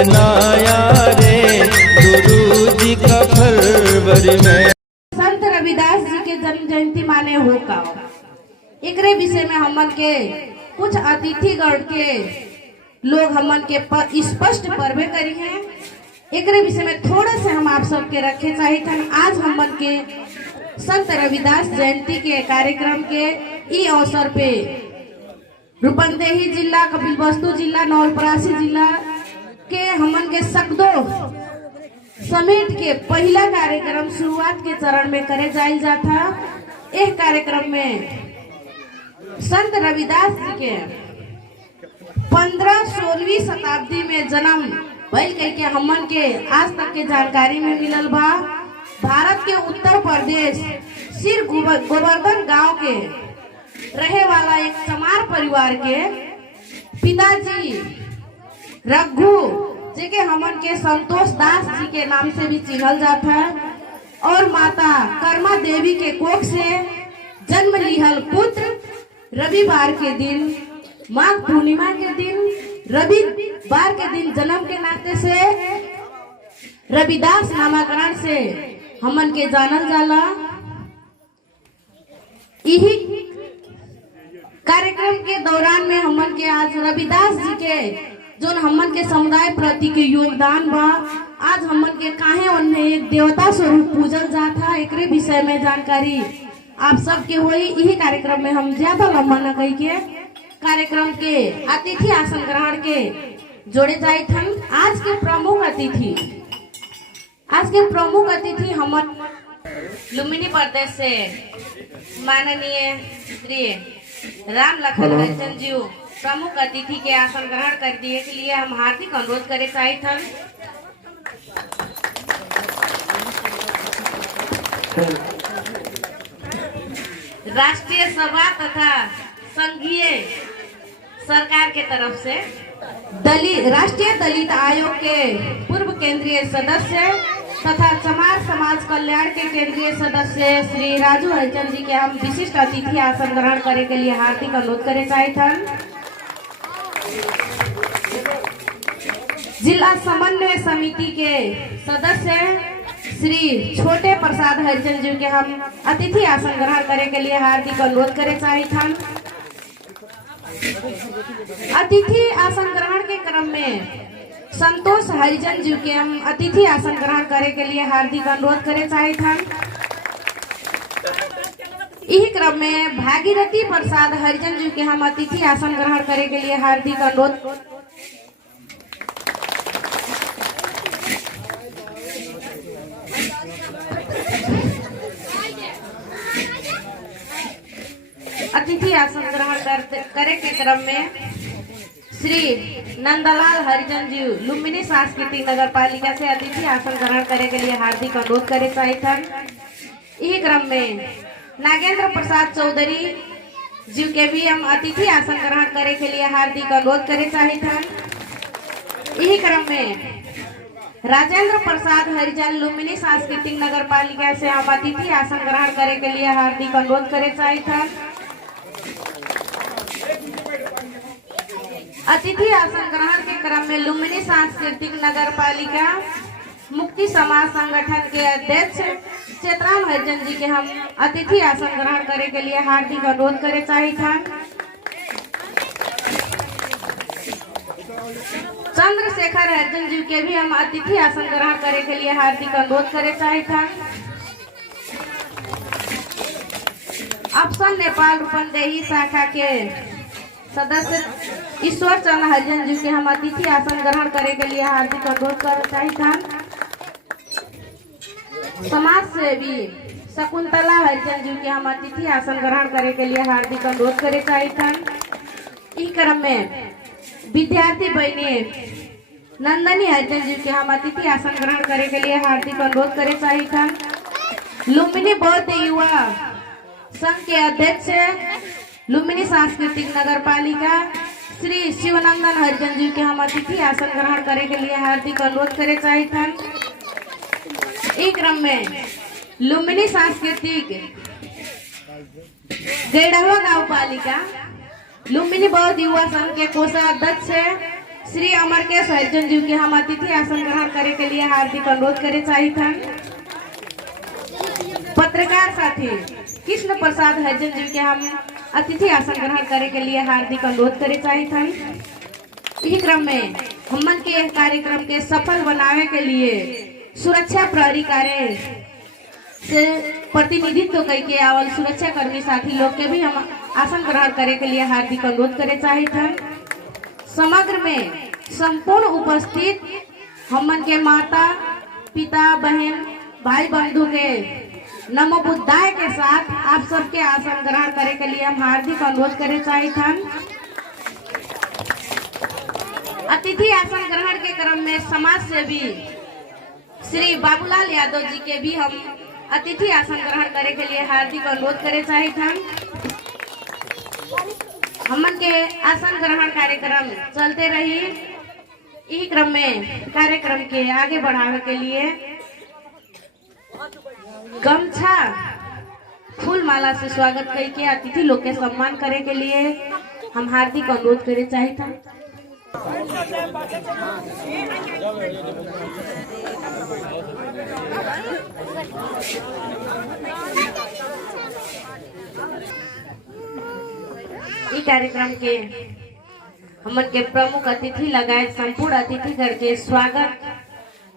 मनाया रे गुरु जी का फरवरी में। संत रविदास जी के जन्म जयंती माने हो का एकरे विषय में हमन के कुछ अतिथिगण के लोग हमन के स्पष्ट परवे करी हैं। एकरे विषय में थोड़ा से हम आप सबके रखे चाहिए थे। आज हमन के संत रविदास जयंती के कार्यक्रम के ई अवसर पे रूपंदेही जिला, कपिलवस्तु जिला, नवलपरासी जिला के हमन के सकदो समेट के पहला कार्यक्रम शुरुआत के चरण में करे जाइल जाता। इस कार्यक्रम में संत रविदास जी के 15-16वीं शताब्दी में जन्म भइल के हमन के आज तक के जानकारी में मिलल बा। भारत के उत्तर प्रदेश सिर गोवर्धन गांव के रहे वाला एक चमार परिवार के पिताजी रघु जी के हमन के संतोष दास जी के नाम से भी चिन्हल जाता है और माता कर्मा देवी के कोख से जन्म लिहल पुत्र रविवार के दिन, माघ पूर्णिमा के दिन, रविवार के दिन जन्म के नाते से रविदास नामकरण से हमन के जानल जाला। यही कार्यक्रम के दौरान में हमन के आज रविदास जी के जो हमन के समुदाय प्रति के योगदान बा, आज हमन के काहे उन्हें एक देवता स्वरूप पूजल जाता, एकरे विषय में जानकारी आप सबके होई। यही कार्यक्रम में हम ज्यादा लंबा न कही के कार्यक्रम के अतिथि आसन ग्रहण के जोड़े जाए थे। आज के प्रमुख अतिथि हमन लुम्बिनी प्रदेश से माननीय श्री राम लखन हरिचंद जी प्रमुख अतिथि के आसन ग्रहण कर दिए के लिए हम हार्दिक अनुरोध करे चाहे थे। राष्ट्रीय सभा तथा संघीय सरकार के तरफ से राष्ट्रीय दलित आयोग के पूर्व केंद्रीय सदस्य तथा चमार समाज कल्याण के केंद्रीय सदस्य श्री राजू हरिचंद जी के हम विशिष्ट अतिथि आसन ग्रहण करे के लिए हार्दिक अनुरोध करे चाहे थे। जिला समन्वय समिति के सदस्य श्री छोटे प्रसाद हरिचंद जी के हम अतिथि आसन ग्रहण करे के लिए हार्दिक अनुरोध करे चाहे थे। अतिथि आसन ग्रहण के क्रम में संतोष हरिजन जी के हम अतिथि आसन ग्रहण करे के लिए हार्दिक अनुरोध करे चाहे थे। इस क्रम में भागीरथी प्रसाद हरिजन जी के हम अतिथि आसन ग्रहण करे के लिए हार्दिक अनुरोध। अतिथि आसन ग्रहण करे के क्रम में श्री नंदलाल हरिजन जी लुम्बिनी सांस्कृतिक नगर पालिका से अतिथि आसन ग्रहण करे के लिए हार्दिक अनुरोध करे चाहे थे। इस क्रम में नागेंद्र प्रसाद चौधरी जी के भी हम अतिथि आसन ग्रहण करे के लिए हार्दिक अनुरोध करे चाहे थे। इस क्रम में राजेंद्र प्रसाद हरिजन लुम्बिनी सांस्कृतिक नगर पालिका से हम अतिथि आसन ग्रहण करे के लिए हार्दिक अनुरोध करे चाहे थे। अतिथि आसन ग्रहण के क्रम में लुम्बिनी सांस्कृतिक नगर पालिका मुक्ति समाज संगठन के अध्यक्ष चेतराम हरिजन जी के हम अतिथि आसन ग्रहण करे के लिए हार्दिक अनुरोध करे चाहे थे। चंद्रशेखर हरिजन जी के भी हम अतिथि आसन ग्रहण करे के लिए हार्दिक अनुरोध करे चाहे थे। अफसन नेपाल रूपंदेही शाखा के सदस्य ईश्वर चंद्र हरिजन जी के हम अतिथि आसन ग्रहण करे के लिए हार्दिक अनुरोध कर चाहे थे। समाज सेवी शकुंतला हरिजन जी के हम अतिथि आसन ग्रहण करे के लिए हार्दिक अनुरोध करे चाहे थे। इस क्रम में विद्यार्थी बहनी नंदनी हरिजन जी के हम अतिथि आसन ग्रहण करे के लिए हार्दिक अनुरोध करे चाहे थे। लुम्बिनी बौद्ध युवा संघ के अध्यक्ष लुम्बिनी सांस्कृतिक नगर पालिका श्री शिवानंदन हरिजन जी के हम अतिथि आसन ग्रहण करे के लिए हार्दिक अनुरोध करे चाहे थे। इस क्रम में लुम्बिनी सांस्कृतिक गैडहवा गांव पालिका लुम्बिनी बौद्ध युवा संघ के कोषाध्यक्ष श्री अमरकेश हरिजन जी के हम अतिथि आसन ग्रहण करे के लिए हार्दिक अनुरोध करे चाहिए था। पत्रकार साथी कृष्ण प्रसाद हरिजन जी के हम अतिथि आसन ग्रहण करे के लिए हार्दिक अनुरोध करे चाहिए था। इस क्रम में हमन के कार्यक्रम के सफल बनावे के लिए सुरक्षा प्रहरी कार्य से प्रतिनिधित्व करके आवल सुरक्षा कर्मी साथी लोग के भी हम आसन ग्रहण करे के लिए हार्दिक अनुरोध करे चाहिए था। समग्र में संपूर्ण उपस्थित हमन के माता पिता बहन भाई बंधु के नमो बुद्धाय के साथ आप सबके आसन ग्रहण करे के लिए हम हार्दिक अनुरोध करे चाहिए था। अतिथि आसन ग्रहण के क्रम में समाज सेवी श्री बाबूलाल यादव जी के भी हम अतिथि आसन ग्रहण करे के लिए हार्दिक अनुरोध करे चाहिए था। हमन के आसन ग्रहण कार्यक्रम चलते रही। इस क्रम में कार्यक्रम के आगे बढ़ावे के लिए गमछा फूल माला से स्वागत करके अतिथि लोग के सम्मान करे के लिए हम हार्दिक अनुरोध करे चाहिए था। इस कार्यक्रम के हमन के प्रमुख अतिथि लगाए संपूर्ण अतिथिगण के स्वागत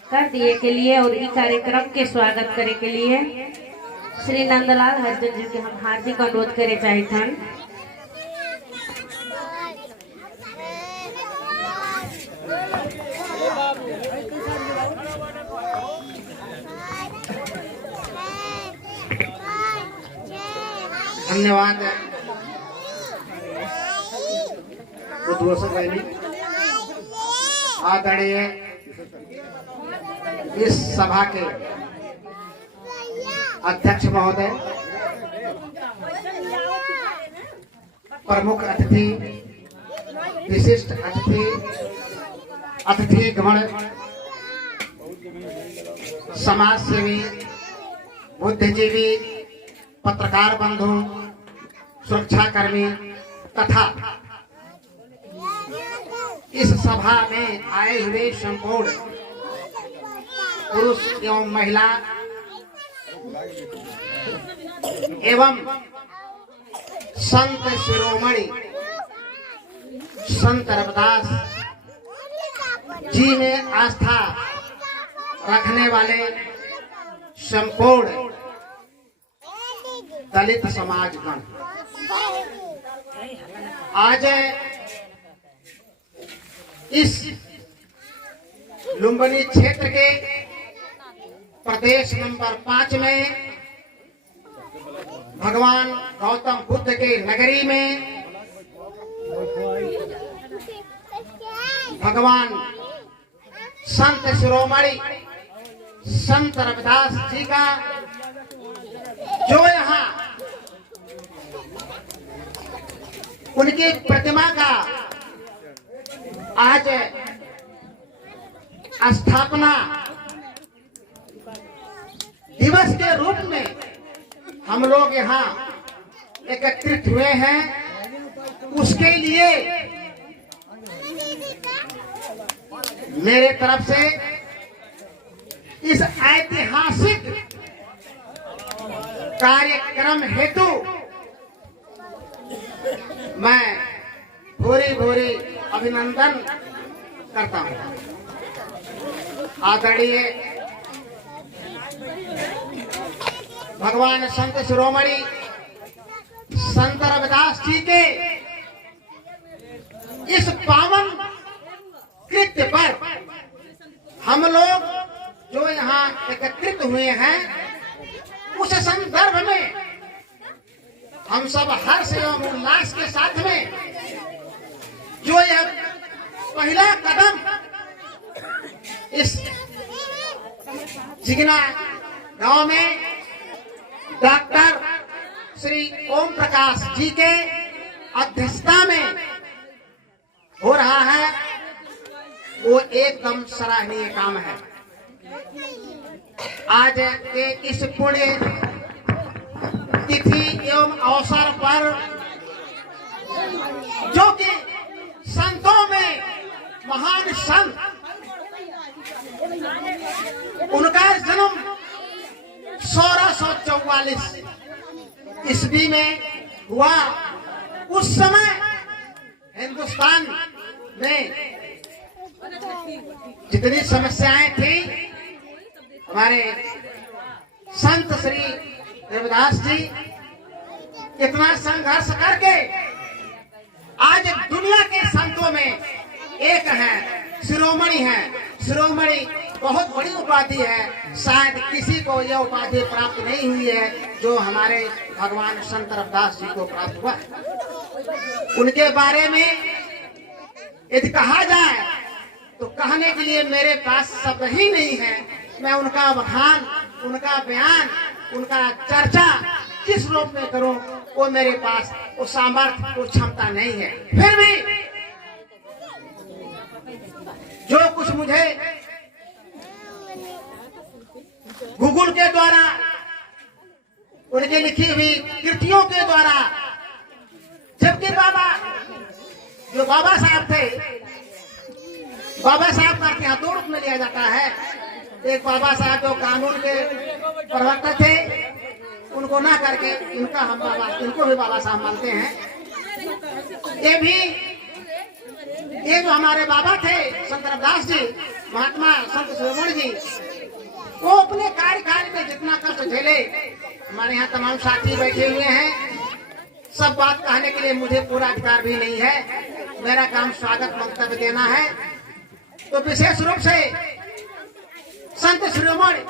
कर दिए के लिए और इस कार्यक्रम के स्वागत करे के लिए श्री नंदलाल हरिजन जी के हम हार्दिक अनुरोध करे चाहिए था। धन्यवाद उद्घोषक बहनी। आदरणीय इस सभा के अध्यक्ष महोदय, प्रमुख अतिथि, विशिष्ट अतिथिगण, समाज सेवी, बुद्धिजीवी, पत्रकार बंधु, सुरक्षा कर्मी तथा इस सभा में आए हुए संपूर्ण पुरुष एवं महिला एवं संत शिरोमणि संत रविदास जी में आस्था रखने वाले संपूर्ण दलित समाजगण, आज इस लुम्बिनी क्षेत्र के प्रदेश नंबर 5 में भगवान गौतम बुद्ध के नगरी में भगवान संत शिरोमणि संत रविदास जी का जो यहाँ उनकी प्रतिमा का आज स्थापना दिवस के रूप में हम लोग यहाँ एकत्रित हुए हैं, उसके लिए मेरे तरफ से इस ऐतिहासिक कार्यक्रम हेतु मैं भूरी भूरी अभिनंदन करता हूं। आदरणीय भगवान संत शिरोमणि संत रविदास जी के इस पावन कृत्य पर हम लोग जो यहाँ एकत्रित हुए हैं, उस संदर्भ में हम सब हर्ष एवं उल्लास के साथ में जो यह पहला कदम इस जिगना गांव में डॉक्टर श्री ओम प्रकाश जी के अध्यक्षता में हो रहा है, वो एकदम सराहनीय काम है। आज के इस पुण्य तिथि एवं अवसर पर जो कि संतों में महान संत, उनका जन्म 1644 ईस्वी में हुआ। उस समय हिंदुस्तान में जितनी समस्याएं थी, हमारे संत श्री रविदास जी इतना संघर्ष करके आज दुनिया के संतों में एक है, शिरोमणि है। शिरोमणि बहुत बड़ी उपाधि है, शायद किसी को यह उपाधि प्राप्त नहीं हुई है जो हमारे भगवान संत रविदास जी को प्राप्त हुआ। उनके बारे में यदि कहा जाए तो कहने के लिए मेरे पास शब्द ही नहीं है। मैं उनका बखान, उनका बयान, उनका चर्चा किस रूप में करूं, वो मेरे पास वो सामर्थ्य, वो क्षमता नहीं है। फिर भी जो कुछ मुझे गूगल के द्वारा, उनके लिखी हुई कृतियों के द्वारा, जबकि बाबा जो बाबा साहब थे, बाबा साहब का यहाँ दो रूप में लिया जाता है। एक बाबा साहब जो कानून के प्रवक्ता थे, उनको ना करके इनका हम बाबा, इनको भी बाबा साहब मानते हैं। ये जो हमारे बाबा थे संत रविदास जी, महात्मा संत शिरोमणि जी, वो अपने कार्यकाल में जितना कष्ट झेले, हमारे यहाँ तमाम साथी बैठे हुए हैं। सब बात कहने के लिए मुझे पूरा अधिकार भी नहीं है। मेरा काम स्वागत मंतव्य देना है। तो विशेष रूप से संत शिरोमणि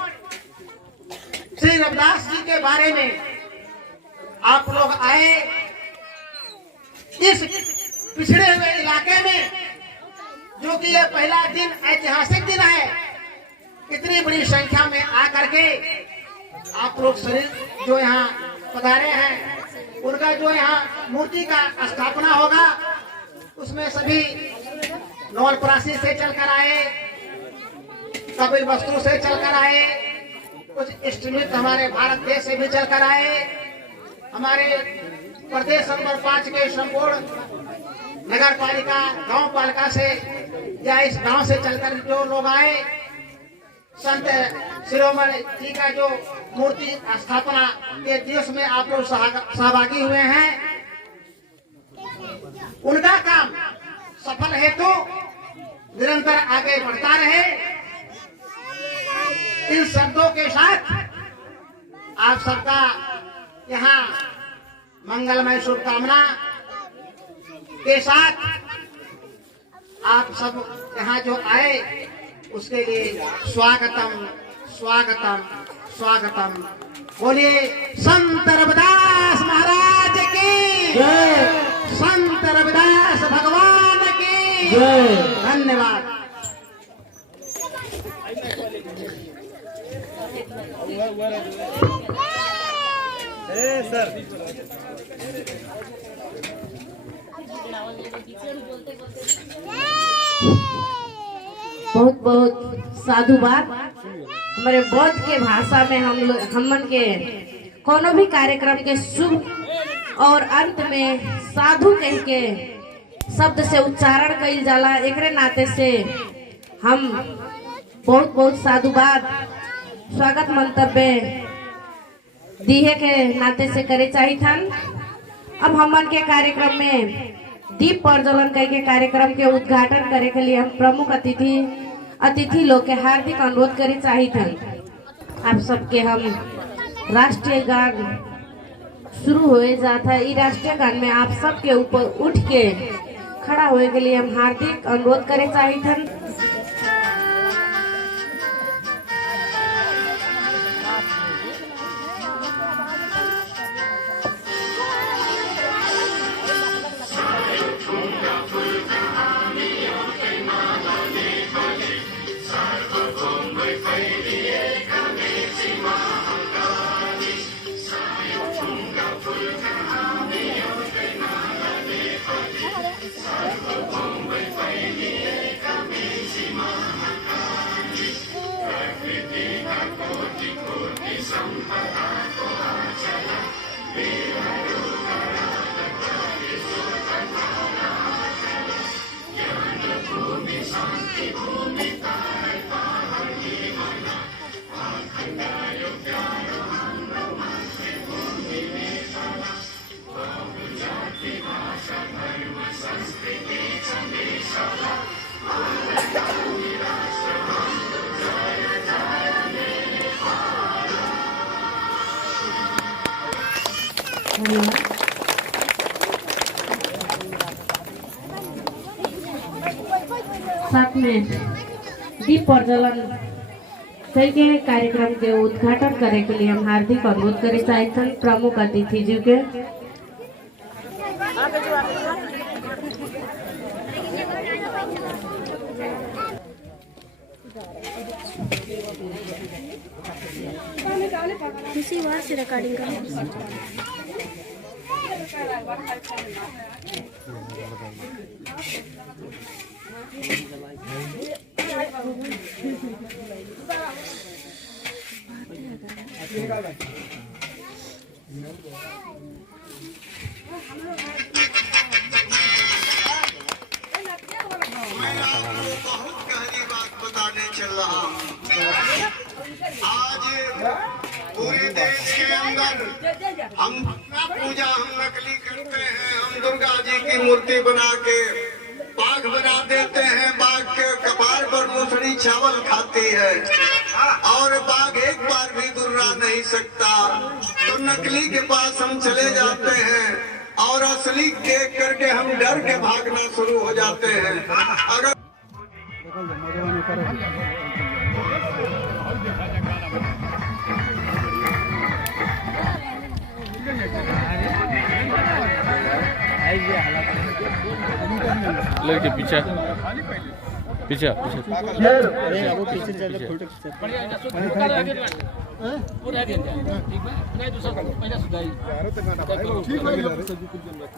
श्री रविदास जी के बारे में आप लोग आए, इस पिछड़े हुए इलाके में, जो कि ये पहला दिन, ऐतिहासिक दिन है। इतनी बड़ी संख्या में आकर के आप लोग शरीर जो यहाँ पधारे हैं, उनका जो यहाँ मूर्ति का स्थापना होगा, उसमें सभी नवलपरासी से चलकर आए, कपिल वस्तु से चलकर आए, कुछ इष्टमित्र हमारे भारत देश से भी चलकर आए, हमारे प्रदेश नंबर 5 के संपूर्ण नगर पालिका, गांव पालिका से या इस गांव से चलकर जो लोग आए, संत शिरोमणि जी का जो मूर्ति स्थापना के दिवस में आप लोग सहभागी हुए हैं। उनका काम सफल हेतु निरंतर आगे बढ़ता रहे। इन शब्दों के साथ आप सबका यहाँ मंगलमय शुभकामना के साथ आप सब यहाँ जो आए, उसके लिए स्वागतम स्वागतम स्वागतम। बोलिए संत रविदास महाराज की जय, संत रविदास भगवान की जय। धन्यवाद। बहुत बहुत साधुवाद। हमारे बौद्ध के भाषा में हमन के कोनो भी कार्यक्रम के शुभ और अंत में साधु कह के शब्द से उच्चारण कइल जाला। एकरे नाते से हम बहुत बहुत साधुवाद स्वागत मंतव्य दिए के नाते से करे चाहिए थन। अब हमन के कार्यक्रम में दीप प्रज्वलन करके कार्यक्रम के उद्घाटन करे के लिए हम प्रमुख अतिथि लोग के हार्दिक अनुरोध करे चाहिए थन। आप सबके हम राष्ट्रीय गान शुरू हो जाता है। इस राष्ट्रीय गान में आप सबके ऊपर उठ के खड़ा होए के लिए हम हार्दिक अनुरोध करे चाहिए थन। धन्यवाद। साथ में दीप प्रज्वलन के कार्यक्रम के उद्घाटन करे के लिए हम हार्दिक अनुरोध करे चाहते प्रमुख अतिथि जी के। किसी बात से रिकॉर्डिंग कर बताने चल रहा हूँ। आज पूरे देश के अंदर हम पूजा हम नकली करते हैं। हम दुर्गा जी की मूर्ति बना के बाघ बना देते हैं। बाघ के कपार पर मूसड़ी चावल खाती है और बाघ एक बार भी दुर्रा नहीं सकता। तो नकली के पास हम चले जाते हैं और असली देख करके हम डर के भागना शुरू हो जाते हैं। अगर लड़के पीछे पीछे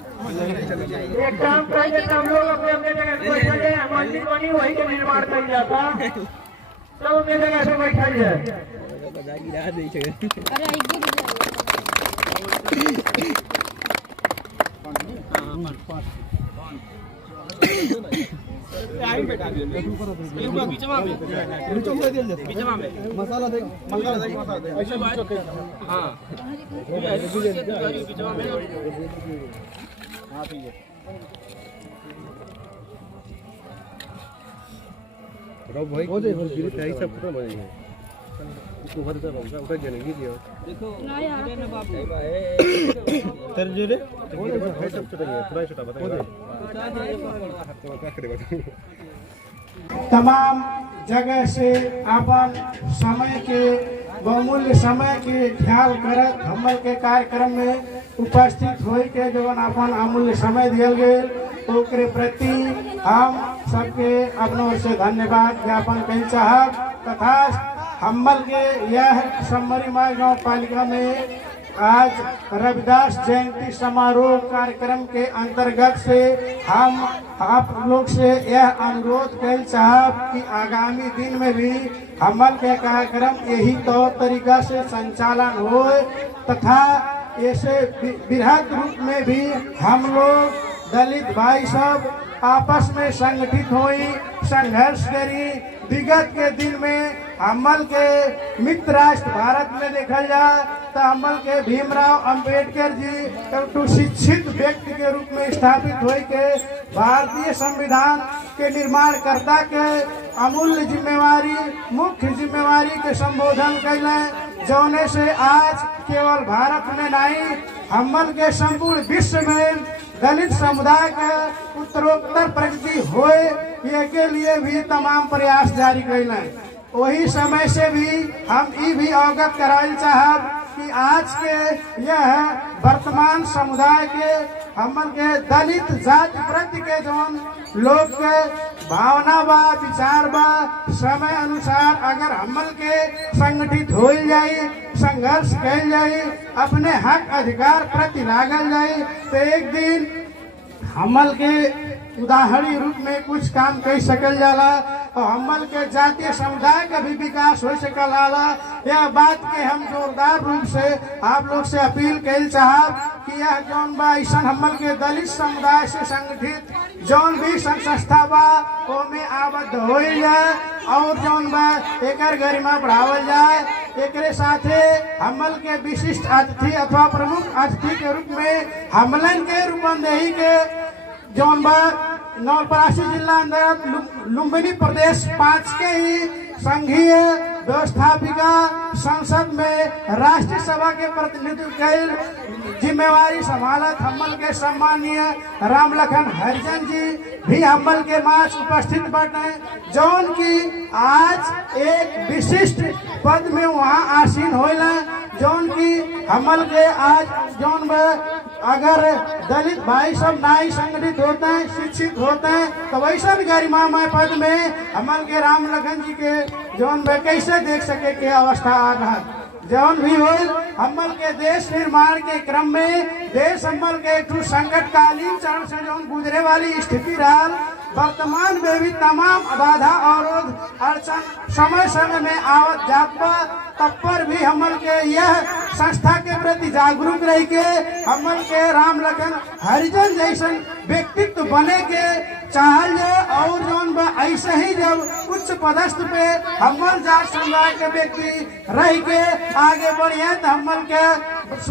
एक काम करिए, हम लोग अपने अपने जगह पे बैठे हैं। मंदिर बनी वही के निर्माण कर जाता, सब अपने जगह से बैठा जाए। मसाला दे भाई हो जाए सब खत्म हो जाएंगे। इसको भर कर उठा के नहीं दियो देखो ना यार तेरे रे है सब छोटा है थोड़ा छोटा बता तमाम जगह से अपन समय के बहुमूल्य समय के ख्याल करत हमल के कार्यक्रम में उपस्थित होई के जवन अपन अमूल्य समय दियल गेल ओकरे प्रति हम सबके अपनों से धन्यवाद ज्ञापन कर चाहब। तथा हमल के यह समरी माई गाँव पालिका में आज रविदास जयंती समारोह कार्यक्रम के अंतर्गत से हम आप लोग से यह अनुरोध कर चाहब कि आगामी दिन में भी हमल के कार्यक्रम यही तौर तरीका से संचालन हो तथा ऐसे बृहद रूप में भी हम लोग दलित भाई सब आपस में संगठित हुई संघर्ष करी। विगत के दिन में हमल के मित्र राष्ट्र भारत में देखा जाए तो हमल के भीमराव अंबेडकर जी एक शिक्षित व्यक्ति के रूप में स्थापित हुए के भारतीय संविधान के निर्माण कर्ता के अमूल्य जिम्मेवारी मुख्य जिम्मेवारी के संबोधन कैले जौने से आज केवल भारत में नहीं हमल के संपूर्ण विश्व में दलित समुदाय के उत्तरोत्तर प्रगति होए ये के लिए भी तमाम प्रयास जारी कैले। वही समय से भी हम ये भी अवगत कराना चाहब कि आज के यह वर्तमान समुदाय के हमन के दलित जाति प्रति के जौन लोग के भावना बा विचार बा समय अनुसार अगर हमन के संगठित हो जाए संघर्ष कैल जाए अपने हक अधिकार प्रति लागल जाए तो एक दिन हमल के उदाहरण रूप में कुछ काम कर सकल जाला और हमल के जातीय समुदाय का भी विकास हो सकल जाला। यह बात के हम जोरदार रूप से आप लोग से अपील कर चाहब कि यह जौन बा ऐसा हमल के दलित समुदाय से संगठित जौन भी संस्था बा ओमे आबद्ध हो जाए और जौन बा एकर गरिमा बढ़ावल जाए। एकरे साथे हमल के विशिष्ट अतिथि अथवा प्रमुख अतिथि के रूप में हमलन के रूपंदेही के जौन बा नवलपरासी जिला अंतर्गत लुम्बिनी प्रदेश 5 के ही संघीय व्यवस्थापिका संसद में राष्ट्रीय सभा के प्रतिनिधित्व कैल जिम्मेवारी संभालत हमल के सम्मानीय राम लखन हरिजन जी भी हमल के मास उपस्थित बने, जौन की आज एक विशिष्ट पद में वहाँ आसीन होला, जौन की हमल के आज जौन में अगर दलित भाई सब नाई संगठित होते हैं, शिक्षित होते हैं, तो वैसा गरिमामय पद में हमल के राम लखन जी के जौन में कैसे देख सके के अवस्था आ रहा। जौन भी हो हमल के देश निर्माण के क्रम में देश हमल के एक संकटकालीन चरण से जौन गुजरे वाली स्थिति रहा, वर्तमान में भी तमाम बाधा अवरोध अड़चन समय समय में आवत जात पर, तब पर भी हमल के यह संस्था के प्रति जागरूक रह के हमल के राम लखन हरिजन जैसन व्यक्तित्व बने के चाहल जाए, और जौन ऐसे ही जब उच्च पदस्थ पे हमल जात समुदाय के व्यक्ति रह के आगे बढ़िया तो हमल के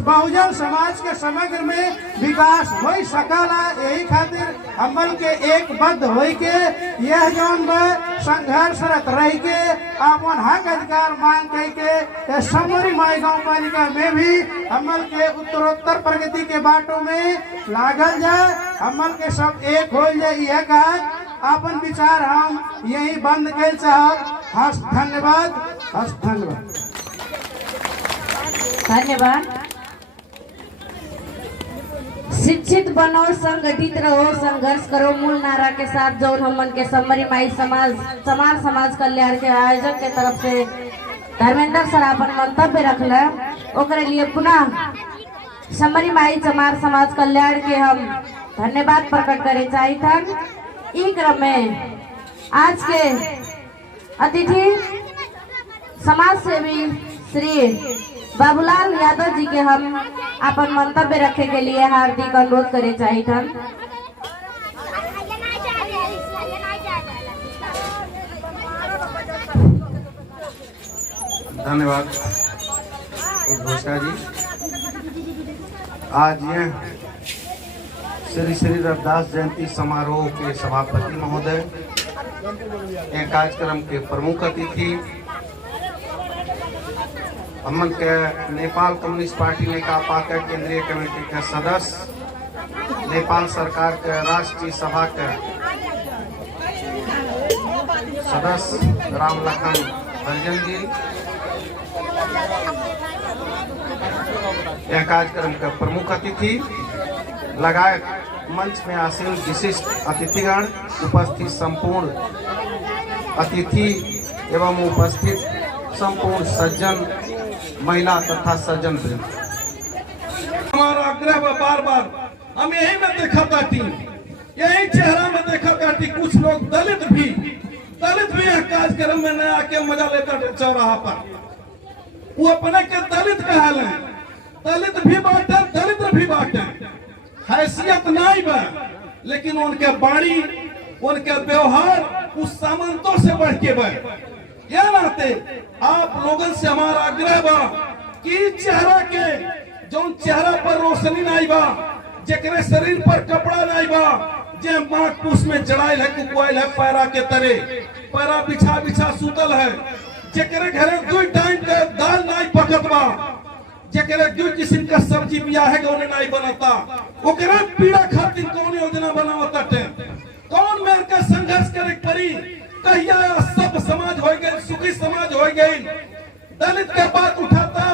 बहुजन समाज के समग्र में विकास हो सकला। यही खातिर हमल के एक बद्ध हो के यह जौन संघर्षरत रह के अपन हक अधिकार मांग के समरी माई गाँव पालिका में भी हमल के उत्तरोत्तर प्रगति के बाटों में लागल जाए, हमल के सब एक हो जाए। यह कहा अपन विचार हम यही बंद कर चाहत। हस्त धन्यवाद, हस्त धन्यवाद, धन्यवाद। शिक्षित बनो, संगठित रहो, संघर्ष करो मूल नारा के साथ जो हमन के समरी माई समाज कल्याण के आयोजक के तरफ से धर्मेंद्र सर अपन मंतव्य रखल, ओकरे लिए पुनः समरी माई समाज कल्याण के हम धन्यवाद प्रकट करे चाहिए। ई क्रम में आज के अतिथि समाज सेवी श्री बाबूलाल यादव जी के हम अपन मंतव्य रखे के लिए हार्दिक अनुरोध करे चाहिए। धन्यवाद घोषणा जी। आज यह श्री श्री रविदास जयंती समारोह के सभापति महोदय, यह कार्यक्रम के प्रमुख अतिथि, हमन के नेपाल कम्युनिस्ट पार्टी नेकपा के केंद्रीय कमेटी के सदस्य, नेपाल सरकार के राष्ट्रीय सभा के सदस्य राम लखन हरिजन जी, यह कार्यक्रम के प्रमुख अतिथि लगाए मंच में आसीन विशिष्ट अतिथिगण, उपस्थित संपूर्ण अतिथि एवं उपस्थित संपूर्ण सज्जन महिला तथा सज्जन वृंद, हमारा आग्रह बार बार हम यही में देखा करती, यही चेहरा में देखा करती, कुछ लोग दलित भी यह कार्यक्रम में न आके मजा लेकर चौराहा पर, वो अपने के दलित कहले, दलित भी बांटे, दलित भी बांटे, हैसियत नहीं बा, लेकिन उनके बाणी, उनके व्यवहार उस सामंतों से बढ़ के बा। यह नाते आप लोगों से हमारा आग्रह बा कि चेहरा के जो चेहरा पर रोशनी नहीं बा, जेकरे शरीर पर कपड़ा नहीं बा, जे माट पूस में जड़ाइल है, कुकुआइल है, पैरा के तरे पैरा बिछा बिछा सुतल है, जेकरे घरे 2 टाइम के दाल नहीं पकत बा, जेकरे 2 किस्म का सब्जी बिया है उन्हें नहीं बनता, ओकरे पीड़ा खातिर कौन योजना बनावता टे, कौन मेर का संघर्ष करे परी, कहिया सब समाज हो गए, सुखी समाज हो गई, दलित के बात उठाता,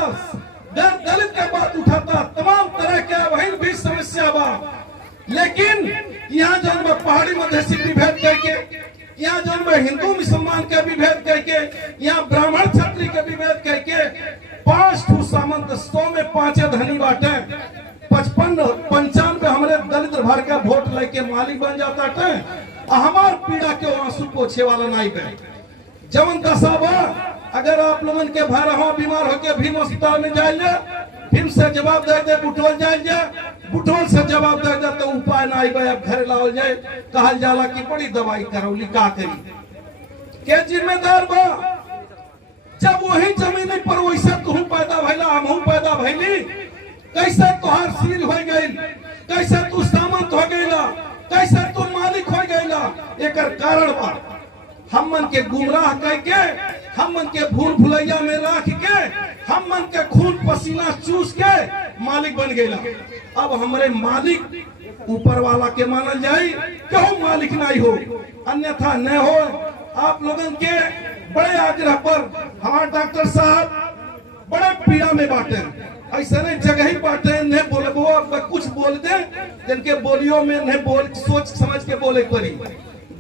दलित के बात उठाता, तमाम तरह के वही भी समस्या बा, लेकिन यहाँ जो पहाड़ी मधेसी विभेद करके, यहाँ जो हिंदू मुसलमान के विभेद करके, यहाँ ब्राह्मण क्षत्रिय के विभेद करके 5 ठू सामंत 100 में 5 धनी बाटे, 55-95 हमारे दलित भर का वोट लेके मालिक बन जाता है, हमार पीड़ा के आंसू पोछे वाला नहीं बे। जवन दशा बा, अगर आप लोगन के भाई हो बीमार होके भीम अस्पताल में जाइए, भीम से जवाब दे दे बुटवल जाइए, बुटवल से जवाब दे दे तो उपाय नहीं बे, अब घर लाओ जाए, कहल जाला की बड़ी दवाई करौली, का करी के जिम्मेदार बा। जब वही जमीन पर वैसे तू पैदा भैला, हम पैदा भैली, कैसे तुहार सिर हो गई, कैसे तू सामंत हो गईला, कैसे तू मालिक हो गईला, एकर कारण बा हमन के गुमराह करके, हमन के भूल भुलैया में रख के, हमन के खून पसीना चूस के मालिक बन गए। अब हमारे मालिक ऊपर वाला के मानल जाए, क्यों मालिक नहीं हो, अन्यथा न हो। आप लोगों के बड़े आग्रह पर हमारे डॉक्टर साहब बड़े पीड़ा में बांटे, ऐसा नहीं जगह ही बांटे, नहीं बोले वो कुछ बोल दे जिनके बोलियों में नहीं बोल, सोच समझ के बोले पड़ी।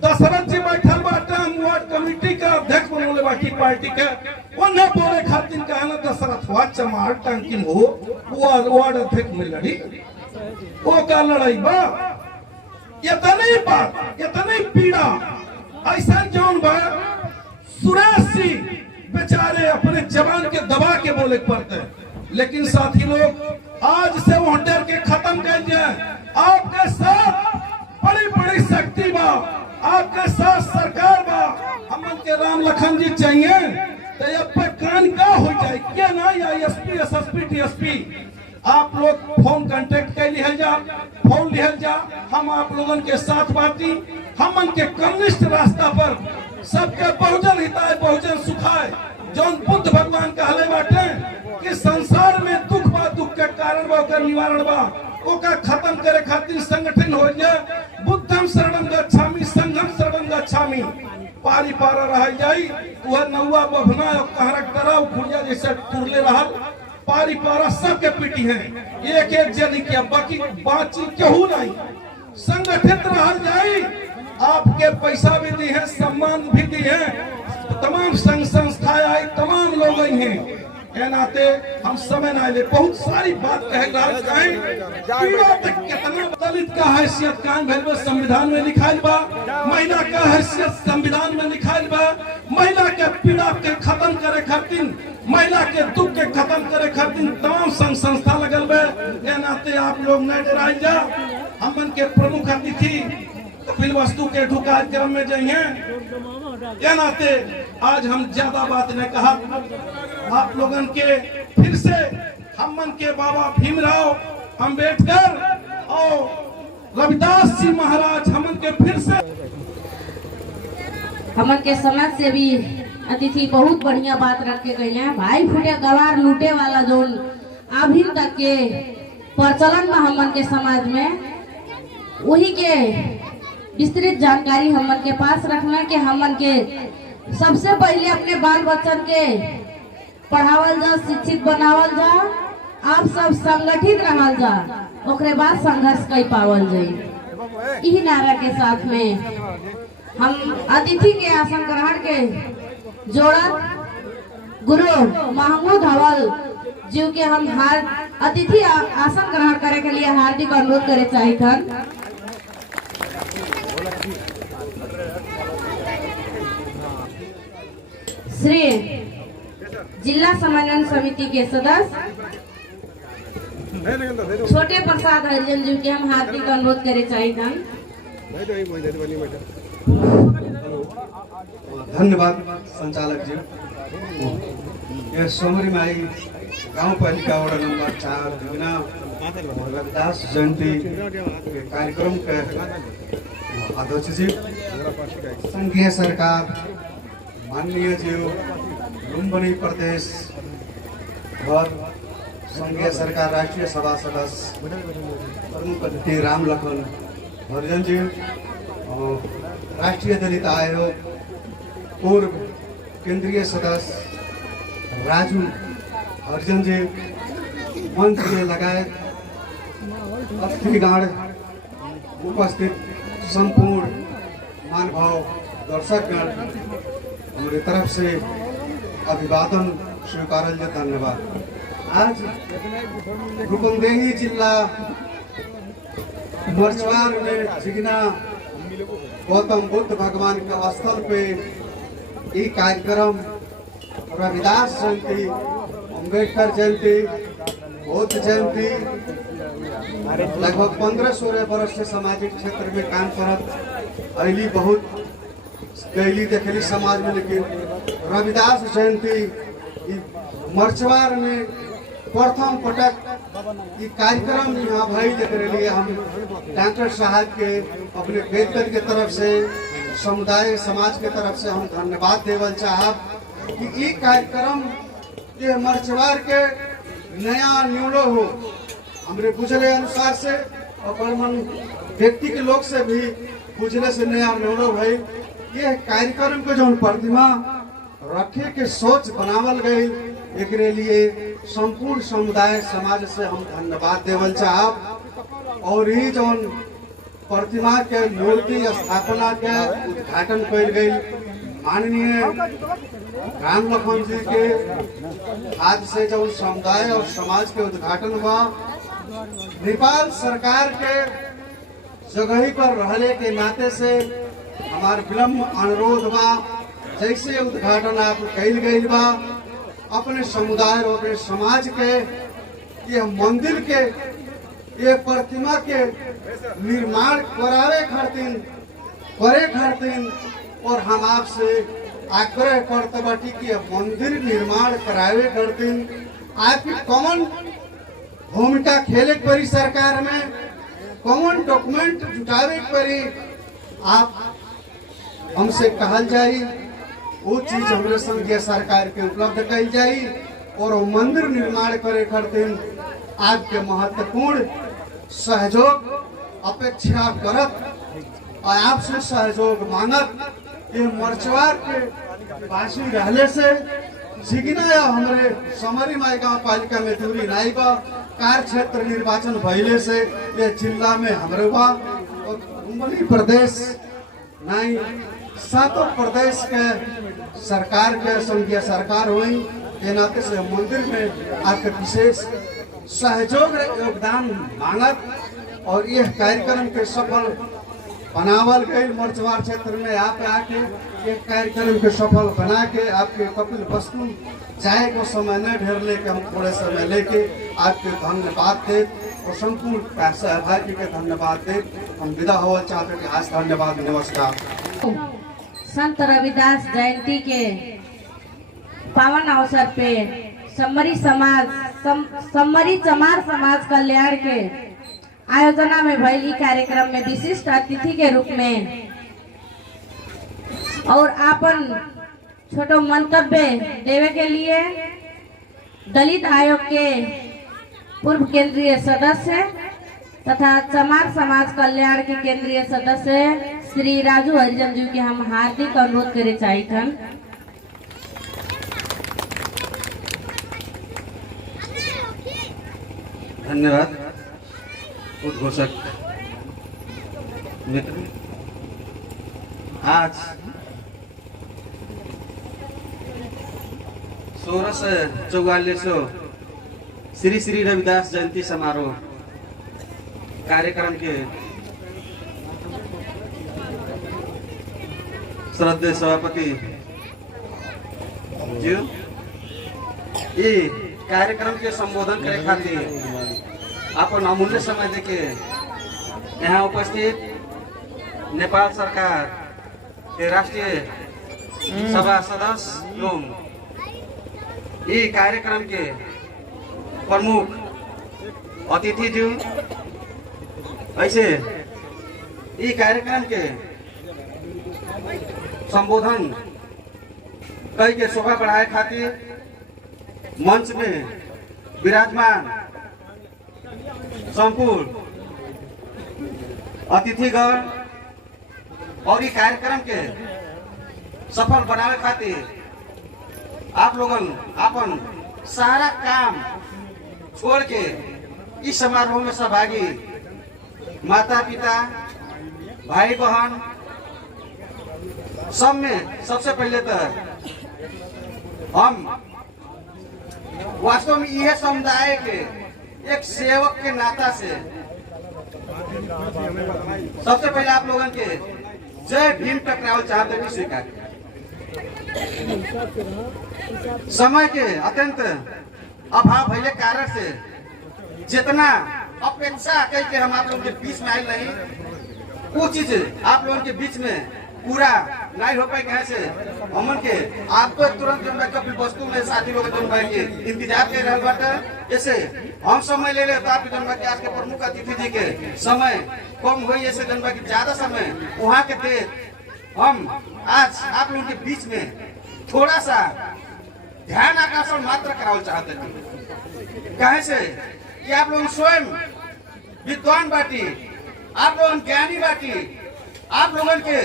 दशरथ जी बैठल बाटे, हम वार्ड कमेटी का अध्यक्ष बनौले बाटी पार्टी के, वो न बोले खातिर कहना दशरथ हुआ चमार टंकिन हो वो वार्ड अध्यक्ष में लड़ी, वो का लड़ाई बा, इतनी बात इतनी पीड़ा ऐसा जौन बा। सुरेश जी बेचारे अपने जवान के दबा के बोले पड़ते हैं, लेकिन साथी लोग आज से वो डर के खत्म कर जाए। आपके साथ बड़ी बड़ी शक्ति बा, आपके साथ सरकार बा, हमन के राम लखन जी चाहिए तो ये पे कान का हो जाए क्या ना, या एसपी एसएसपी डीएसपी आप लोग फोन कांटेक्ट कर लिहल जा, फोन लिहल जा, हम आप लोगन के साथ बाती। हमन के कम्युनिस्ट रास्ता पर सबके बहुजन हिताय बहुजन सुखाय, जौन बुद्ध भगवान कहले बाटे कि संसार में दुख बा, दुख के कारण बा, ओकर निवारण बा, ओका खत्म करे खातिर संगठन हो जाए। बुद्धम शरणम गच्छामि, संघम शरणम गच्छामि, पारी पारा रह जाई। वह नौवा बभना कहरक कराव खुड़िया जैसे टूरले रहल, पारी पारा सबके पीटी है, एक एक जन के बाकी बाची केहू नहीं, संगठित रह जाई। आपके पैसा भी दी है, सम्मान भी दी है, तमाम संघ संस्थाएं आई, तमाम लोग आई हैं। ए नाते हम समय ना ले, बहुत सारी बात कह कितना दलित का हैसियत कान भर में संविधान में लिखाइल बा, महिला का हैसियत संविधान में लिखाइल बा, महिला के पीड़ा के खत्म करे खातिर, महिला के दुख के खत्म करे खातिर तमाम संघ संस्था लगल बे। ए नाते आप लोग न डराई जा। हमन के प्रमुख अतिथि कपिल वस्तु के कार्यक्रम में जाइए। या नाते आज हम ज्यादा बात ने कहा, आप लोगन के फिर से हमन के बाबा भीमराव अंबेडकर और रविदास जी महाराज हमन के फिर से, हमन के समाज से भी अतिथि बहुत बढ़िया बात रख के गए हैं। भाई फूटे गवार लूटे वाला जो अभी तक के प्रचलन में हमन के समाज में, वही के विस्तृत जानकारी हमन के पास रखना कि हमन के सबसे पहले अपने बाल बच्चन के पढ़ावल जा, शिक्षित बनावल जा, आप सब संगठित रहल जा, ओकरे बाद संघर्ष कई पावल जाए। यही नारा के साथ में हम अतिथि के आसन ग्रहण के जोड़ा गुरु महमूद हवल जी के हम अतिथि आसन ग्रहण करे के लिए हार्दिक अनुरोध करे चाहिए हन। श्री जिला समन्वय समिति के सदस्य छोटे प्रसाद हरिजन जी के हम हार्दिक अनुरोध करे चाहिए। धन्यवाद संचालक जी। यह सोमरी माई गांव पालिका वार्ड नंबर 4 जुगना रविदास जयंती के कार्यक्रम के अध्यक्ष जी, संघीय सरकार माननीय जी लुम्बिनी प्रदेश और संघीय सरकार राष्ट्रीय सभा सदस्य प्रमुख अतिथि राम लखन हरिजन जी, राष्ट्रीय दलित आयोग पूर्व केंद्रीय सदस्य राजू हरिजन जी, मंच में लगाए अतिथिगण, उपस्थित संपूर्ण महानुभाव दर्शकगण, हमारी तरफ से अभिवादन स्वीकार। धन्यवाद। आज रूपंदेही जिला मर्चवार में जिगना गौतम बुद्ध भगवान के स्थल पे ये कार्यक्रम रविदास जयंती, अंबेडकर जयंती, बौद्ध जयंती लगभग 15-16 वर्ष से सामाजिक क्षेत्र में काम करत अली बहुत कैली देखली समाज में, लेकिन रविदास जयंती मर्चवार में प्रथम पटक ये कार्यक्रम यहाँ भाई के लिए हम डॉक्टर साहब के अपने व्यक्तिगत के तरफ से, समुदाय समाज के तरफ से हम धन्यवाद देवल चाहब कि ये कार्यक्रम ये मर्चवार के नया न्यूलो हो, हमरे बुझले अनुसार से अपन मन व्यक्ति के लोग से भी बुझले से नया अनुभव है। ये कार्यक्रम के जो प्रतिमा रखे के सोच बनावल गई, एकरे लिए संपूर्ण समुदाय समाज से हम धन्यवाद देवल चाहब। और ये जो प्रतिमा के मूर्ति स्थापना के उद्घाटन कल गई माननीय राम लखन जी के हाथ से जो समुदाय और समाज के उद्घाटन हुआ, नेपाल सरकार के जगह पर रहने के नाते से हमार विलम्ब अनुरोध बा, जैसे उद्घाटन आप कल गई बा अपने समुदाय और अपने समाज के ये मंदिर के ये प्रतिमा के निर्माण करे खातिर और हम आपसे आग्रह करते बाटी कि मंदिर निर्माण करावे खातिर आपकी कॉमन भूमिका खेले परी, सरकार में कॉमन डॉक्यूमेंट जुटावे परी, आप हमसे कहल जाई वो चीज हमारे संघीय सरकार के उपलब्ध कल जाई और मंदिर निर्माण करे खातिर आपके महत्वपूर्ण सहयोग अपेक्षा करत और आपसे सहयोग मांगत। ये मर्चवार के वासी रहले से जिगिना या हमारे समरी माई गाँव पालिका में दूरी नाई बा, कार्य क्षेत्र निर्वाचन भइले से ये जिला में हमारे बा और कुंबली प्रदेश नाई सातों प्रदेश के सरकार के संघीय सरकार हुई, ये नाते से मंदिर में आपके विशेष सहयोग योगदान मांगत और यह कार्यक्रम के सफल बनावल गई। मर्चवार क्षेत्र में आप आके एक कार्यक्रम के सफल बना के आपके कपिल वस्तु जाए को समय न ढेर लेके हम थोड़े समय लेके आपके धन्यवाद दे और संपूर्ण सहभागी के धन्यवाद दे हम विदा हो चाहते हैं। आज धन्यवाद, नमस्कार। संत रविदास जयंती के पावन अवसर पे समरी चमार समाज कल्याण के आयोजना में भइली कार्यक्रम में विशिष्ट अतिथि के रूप में और आपन छोटो मंतव्य देवे के लिए दलित आयोग के पूर्व केंद्रीय सदस्य तथा चमार समाज कल्याण के केंद्रीय सदस्य श्री राजू हरिजन जी के हम हार्दिक अनुरोध करे चाहिए हन। धन्यवाद उद्घोषक मित्र। आज 1644 श्री श्री रविदास जयंती समारोह कार्यक्रम के श्रद्धेय सभापति जी ये कार्यक्रम के संबोधन करे खातिर अपन अमूल्य समय देके यहाँ उपस्थित नेपाल सरकार के राष्ट्रीय सभा सदस्य एवं ये कार्यक्रम के प्रमुख अतिथि जी, ऐसे ये कार्यक्रम के संबोधन कई के शोभा बढ़ाए खातिर मंच में विराजमान संपूर्ण अतिथिगण और ये कार्यक्रम के सफल बनावे खातिर आप लोगन अपन सारा काम छोड़ के इस समारोह में सहभागी माता पिता भाई बहन सब में सबसे पहले तो हम वास्तव में यह समुदाय के एक सेवक के नाता से सबसे पहले आप लोगों के जय भीम टकराव चाहते हैं स्वीकार। समय के अत्यंत अभाव भइले कारण से जितना अपेक्षा करके हम आप लोगों के बीच में आए नहीं वो चीज आप लोगों के बीच में पूरा नहीं हो पाए कहे से हमन के आपको तुरंत जन कपिल वस्तु में साथी लोग जन भाई के इंतजार कर रहे बाटे। ऐसे हम समय ले लेते आप जन भाई आज के प्रमुख अतिथि जी के समय कम हुई, ऐसे जन भाई ज्यादा समय वहाँ के दे हम आज आप लोगों के बीच में थोड़ा सा ध्यान आकर्षण मात्र करावल चाहते थे। कहे से कि आप लोग स्वयं विद्वान बाटी, आप लोग ज्ञानी बाटी, आप लोगों के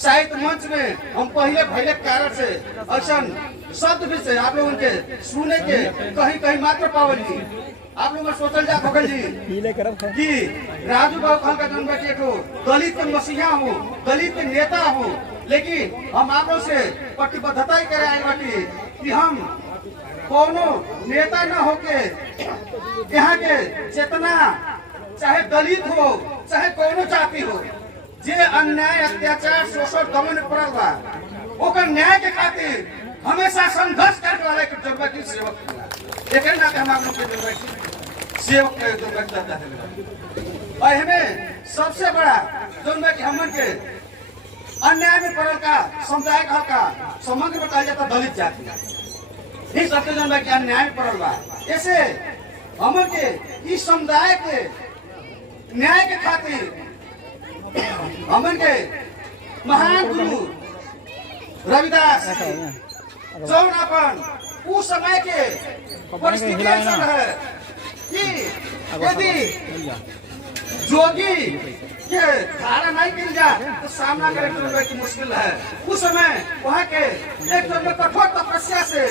साहित्य मंच में हम पहले भैले कारण से ऐसा शब्द भी से आप लोगों के सुने के कहीं कहीं मात्र पावल जी। आप लोग सोचल जा भगल जी कि राजू बाबू खान का जन्म बेटे को दलित के मसीहा हूँ, दलित के नेता हूँ, लेकिन हम आप लोग से प्रतिबद्धता ही करे आए बाटी कि हम कोनो नेता न होके यहाँ के चेतना चाहे दलित हो चाहे कोनो जाति हो, जे अन्याय अत्याचार शोषण दमन पड़ल बा ओकर न्याय के खातिर हमेशा संघर्ष करे वाला के जरूरत की सेवक एक ना हम आप लोग के जरूरत सेवक के जरूरत जाता है। और हमें सबसे बड़ा जरूरत कि हमन के अन्याय में पड़ल का समुदाय का संबंध में कहा जाता दलित जाति, इस सबके जरूरत कि अन्याय में पड़ल बा। ऐसे हमन के इस समुदाय के न्याय के खातिर हमन के महान गुरु रविदास जौन अपन उस समय के परिस्थिति ऐसा है कि यदि जोगी के धारा नहीं गिर जाए तो सामना करे की मुश्किल है। उस समय वहाँ के एक जन कठोर तपस्या से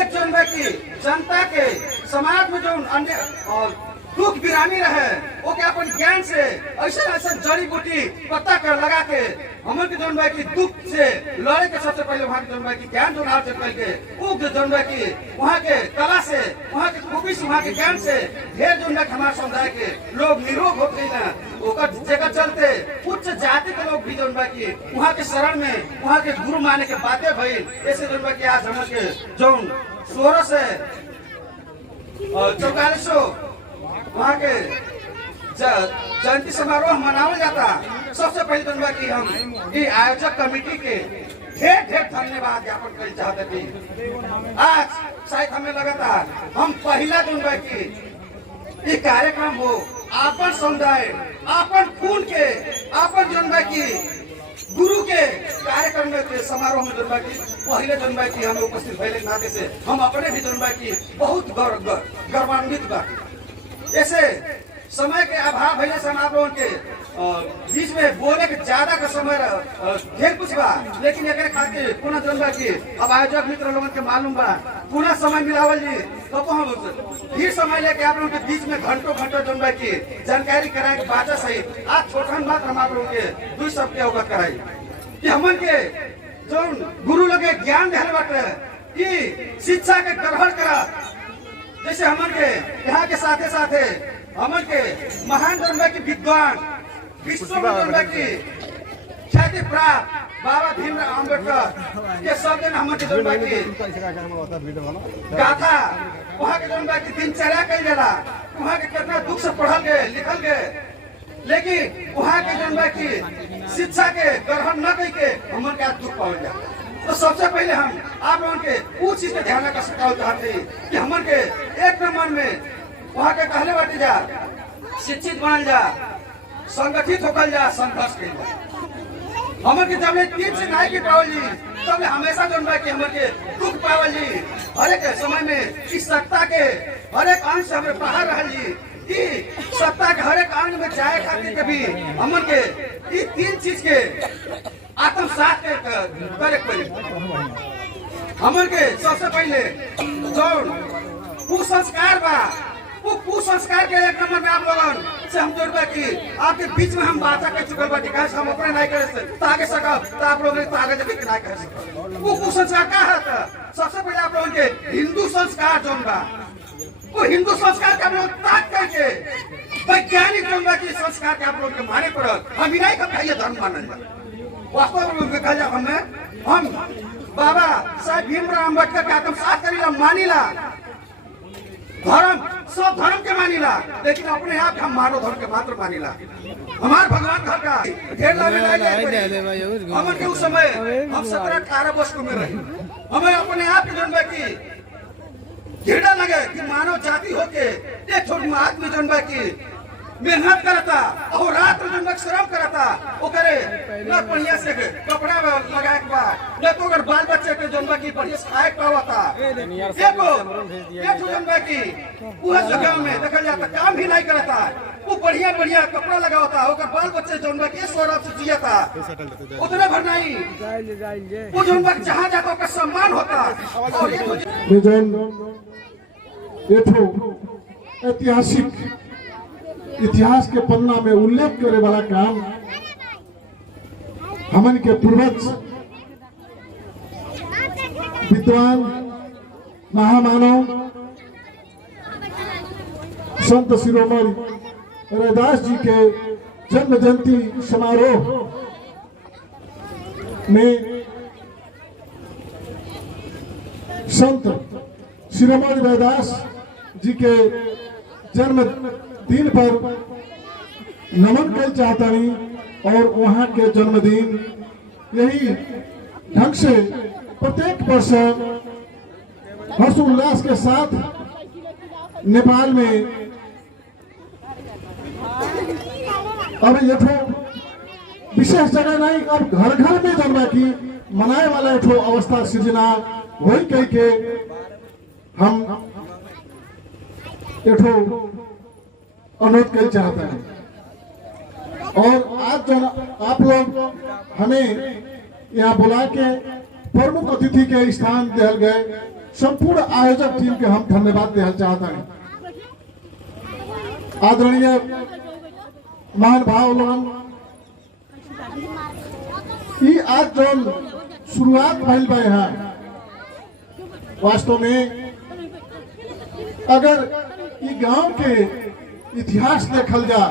एक जन की जनता के समाज में जो अन्य और दुख बिरामी रहे वो के अपन ज्ञान से ऐसे ऐसे जड़ी बूटी पत्ता कर लगा के हमन के जौन भाई की दुख से लड़े के सबसे पहले वहाँ के जौन भाई की ज्ञान जो नाव चल के उग जौन भाई की वहाँ के कला से वहाँ के खूबी से वहाँ के ज्ञान से ढेर जौन भाई हमारे समुदाय के लोग निरोग हो गई ना ओकर जगह चलते उच्च जाति के लोग भी जौन भाई की वहाँ के शरण में वहाँ के गुरु माने के बातें भई। ऐसे जौन भाई की आज हमन के जौन 16 से 44 वहाँ के जयंती समारोह मनावल जाता। सबसे पहले धन्यवाद कि हम ये आयोजक कमेटी के ढेर ढेर धन्यवाद ज्ञापन कर चाहते थे। आज शायद हमें लगातार हम पहला धन्यवाद की ये कार्यक्रम हो आपन समुदाय आपन खून के आपन जन्म की गुरु के कार्यक्रम में समारोह में जन्म की पहले जन्म की हम उपस्थित पहले नाते से हम अपने भी जन्म की बहुत गौरवान्वित बा। ऐसे समय के अभाव भैया से आप लोगों के बीच में बोले के ज्यादा का समय ढेर कुछ बा, लेकिन एक खातिर पुनः जनता की अब आयोजक मित्र लोगों के मालूम बा पुनः समय मिलावल जी तो हम फिर समय लेके आप लोगों के बीच में घंटों घंटों जनता की जानकारी कराए के बात सही। आज छोटा बात हम आप लोगों के दुई सबके अवगत कराई कि हमन के जो गुरु लोग ज्ञान दिल बाटे कि शिक्षा के ग्रहण करा। जैसे हमन के यहाँ के साथे साथे हमन के महान धर्म की विद्वान विश्व धर्म की ख्याति प्राप्त बाबा भीमराव अम्बेडकर ये सब दिन हमन के धर्म की गाथा वहाँ के धर्म की दिनचर्या कई जाला वहाँ के कितना दुख से पढ़ल गए लिखल गए, लेकिन वहाँ के धर्म की शिक्षा के ग्रहण न करके हमन के आज दुख पावल जाता। तो सबसे पहले हम आप लोगों के उस चीज पे ध्यान रखना चाहते हैं कि हमन के एक नंबर में वहाँ के कहले बाटी जा शिक्षित बनल जा संगठित होकर जा संघर्ष कर जा। हमन के जब तीन से नहीं की पावल जी तब हमेशा जन कि हमन के दुख पावल जी हर एक समय में इस सत्ता के हर एक अंश हमें बाहर रहल जी कि सत्ता के हर एक अंग में जाए खातिर कभी हमन के ये तीन चीज के आत्मसात करे हमन के सबसे पहले जो कुसंस्कार बा वो कुसंस्कार के एक नंबर में आप लोगन से हम जोड़ कि आपके बीच में हम बात कर चुकल बाटी काश हम अपने नहीं करे सकते आगे सका तो आप लोग आगे जब नहीं कर सकते। वो कुसंस्कार का है सबसे पहले आप लोगों के हिंदू संस्कार जोन बा वो हिंदू संस्कार के आप लोग ताक करके वैज्ञानिक जोन बा की संस्कार के आप लोग के माने पड़त हम ही नहीं का धर्म मानल वास्तव में देखा जाए हम बाबा साहब भीमराव अम्बेडकर के आत्मसात करीला मानीला धर्म सब धर्म के मानीला, लेकिन अपने आप हम मानव धर्म के मात्र मानीला। हमारे भगवान घर का ढेर लागे हमन के उस समय हम 17-18 वर्ष में रहे हमें अपने आप के जन्म की घृणा लगे कि मानव जाति होके एक छोटी आदमी जन्म की मेहनत करता और रात में श्रम करता वो करे न बढ़िया से कपड़ा लगाए के बाद न तो अगर बाल बच्चे के जनबा की बढ़िया खाए कहता एको जनबा की वह जगह में देखा जाता काम भी नहीं करता, वो बढ़िया बढ़िया कपड़ा लगाता, होकर बाल बच्चे जनबा के सौरभ से जियाता, उतने भर नहीं वो जनबा जहाँ जाता उसका सम्मान होता। और ऐतिहासिक इतिहास के पन्ना में उल्लेख करे वाला काम हमन के पूर्वज विद्वान महामानव संत शिरोमणि रैदास जी के जन्म जयंती समारोह में संत शिरोमणि रैदास जी के जन्म दिन पर नमन कर चाहता नहीं, और वहां के जन्मदिन यही ढंग से प्रत्येक वर्ष हर्षोल्लास के साथ नेपाल में अब ये विशेष जगह नहीं, अब घर घर में जन्म की मनाए वाला अवस्था सृजना वही कह के हम अनुरोध कर चाहते हैं। और आज जो आप लोग हमें यहाँ बुला के प्रमुख अतिथि के स्थान दिया गए, संपूर्ण आयोजक टीम के हम धन्यवाद देना चाहते हैं। आदरणीय महानुभाव लोगन, ये आज जो शुरुआत भइल बा है, वास्तव में अगर ये गांव के इतिहास देखल जा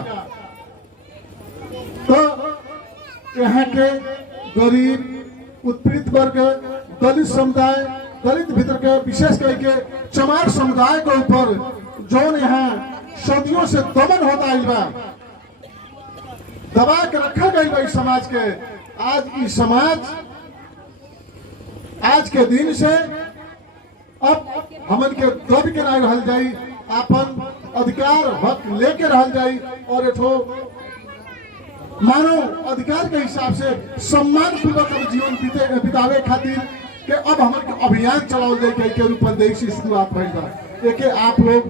तो यहाँ के गरीब उत्पीड़ित वर्ग, दलित समुदाय, दलित भीतर के विशेष करके चमार समुदाय के ऊपर जो यहाँ सदियों से दमन होता है बा, दबा के रखा गई बा समाज के, आज ये समाज आज के दिन से अब हमन के दब के नहीं रहल जाई, अपन अधिकार हक लेके रहल जाई, और मानव अधिकार के हिसाब से सम्मान पूर्वक जीवन बितावे खातिर के अब हमारे अभियान चलाओ जाए के रूप में देश शुरुआत भइल बा। एक आप लोग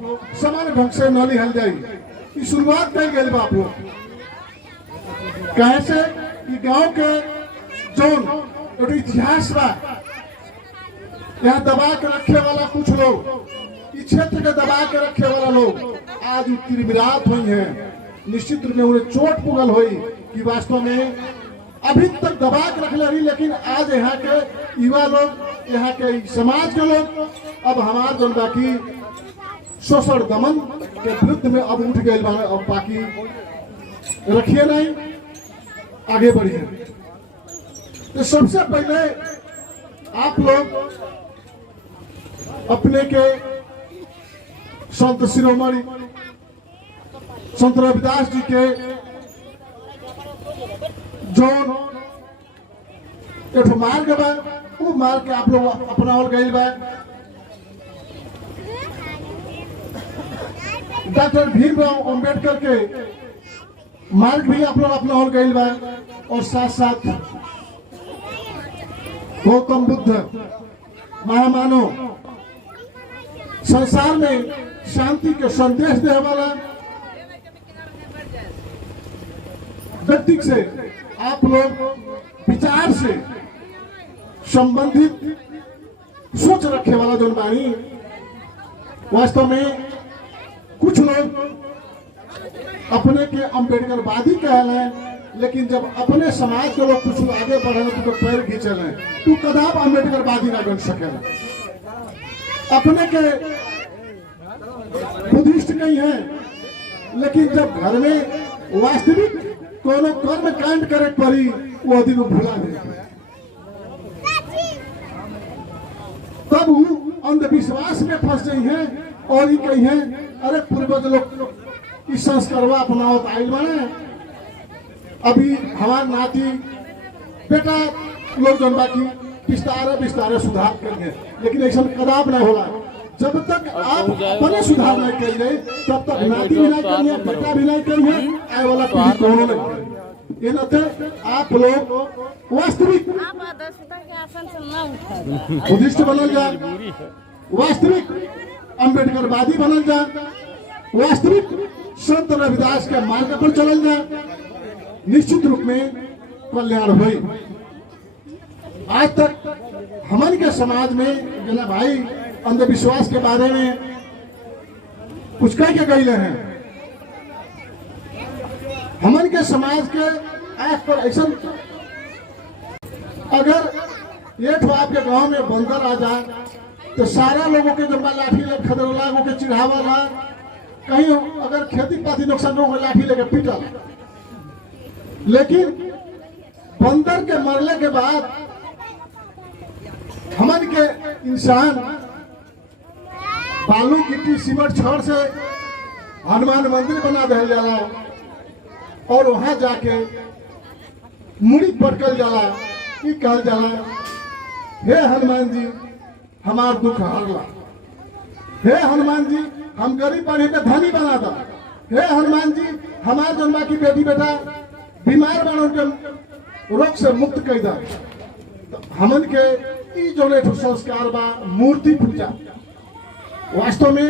समान ढंग से न लिहल जाई, शुरुआत कल गई बा। आप लोग कहे से गांव के जो इतिहास बा, यहाँ दबा के रखे वाला कुछ लोग, इस क्षेत्र के दबा के रखे वाला लोग आज त्रिविरात हुई है। निश्चित रूप में उन्हें चोट पुगल हुई कि वास्तव में अभी तक दबा के रख रही, लेकिन आज यहाँ के युवा लोग, यहाँ के समाज के लोग अब हमारे जनता की शोषण दमन के विरुद्ध में अब उठ गए, अब बाकी रखिए नहीं, आगे बढ़िए। तो सबसे पहले आप लोग अपने के संत शिरोमणि संत रविदास जी के जो एक मार्ग बा, वो मार्ग के आप लोग अपनावल गई बा। डॉक्टर भीमराव अंबेडकर के मार्ग भी आप लोग अपनावल गई बा, और साथ साथ गौतम बुद्ध महामानव संसार में शांति के संदेश देने वाला व्यक्ति से आप लोग विचार से संबंधित सोच रखे वाला जो बानी, वास्तव में कुछ लोग अपने के अम्बेडकरवादी कहले, लेकिन जब अपने समाज के लोग कुछ आगे बढ़े तो पैर खींचले, तू कदाप अम्बेडकरवादी ना बन सकेला। अपने के बुद्धिस्ट नहीं है, लेकिन जब घर में वास्तविक कोनो कर्म कांड करे पड़ी, वो दिन भुला दे, तब वो अंधविश्वास में फंस गई है और ये कही है अरे पूर्वज लोग इस संस्कारवा अपनावत आइल बने, अभी हमार नाती बेटा लोग जन बाकी विस्तारे सुधार करेंगे, लेकिन ऐसा कदाप नहीं होला। जब तक आप अपने सुधार नहीं करिए, तब तक नाती भी नहीं करिए, बेटा भी नहीं करिए, आए वाला पीढ़ी कौन नहीं। ये नाते आप लोग वास्तविक बुद्धिस्ट बनल जा, वास्तविक अम्बेडकरवादी बनल जा, वास्तविक संत रविदास के मार्ग पर चलल जा, निश्चित रूप में कल्याण हुई। आज तक हमारे के समाज में जना भाई अंधविश्वास के बारे में कुछ कह के गए हैं। हमारे के समाज के आंख पर ऐसा अगर ये आपके गांव में बंदर आ जाए तो सारा लोगों के जब लाठी लेके खदरला लोगों के चिढ़ावा ला, कहीं अगर खेती पाती नुकसान हो लाठी लेके पीटा। लेकिन बंदर के मरने के बाद हमारे के इंसान बालू गिट्टी सीमेंट छड़ से हनुमान मंदिर बना दिया जाला और वहां जाके मुड़ी पटकल जाला, ये कहल जाला, हे हनुमान जी हमार दुख हरला, हे हनुमान जी हम गरीब पढ़े के धनी बना दा, हे हनुमान जी हमार जन्मा की बेटी बेटा बीमार बन उनके रोग से मुक्त कर दा। तो हमन के ई जो संस्कार बा मूर्ति पूजा, वास्तव में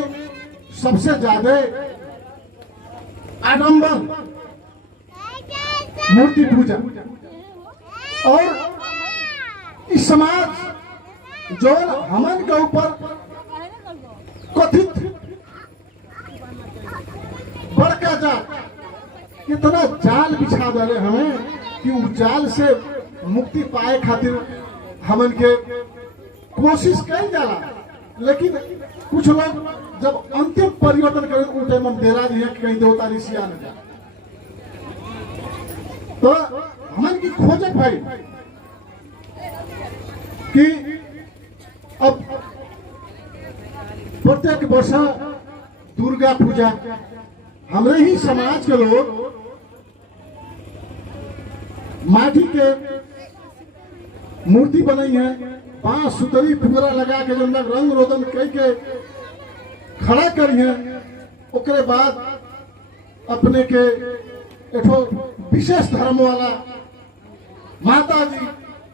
सबसे ज्यादा आडंबर मूर्ति पूजा। और इस समाज जो हमन के ऊपर कथित बड़का जात इतना जाल बिछा दे हमें कि उस जाल से मुक्ति पाए खातिर हमन के कोशिश कई जाला। लेकिन कुछ लोग जब अंतिम परिवर्तन करें उल्टे मन डेरा दिए कहीं देवता ऋषि आने जाए, तो हमन की खोजक भाई कि अब प्रत्येक वर्ष दुर्गा पूजा हमारे ही समाज के लोग माटी के मूर्ति बनाई है, 5 सुतरी फुगरा लगा के जब रंग रोदन कई के खड़ा करी है, ओकरे बाद अपने के एठो विशेष धर्म वाला माता जी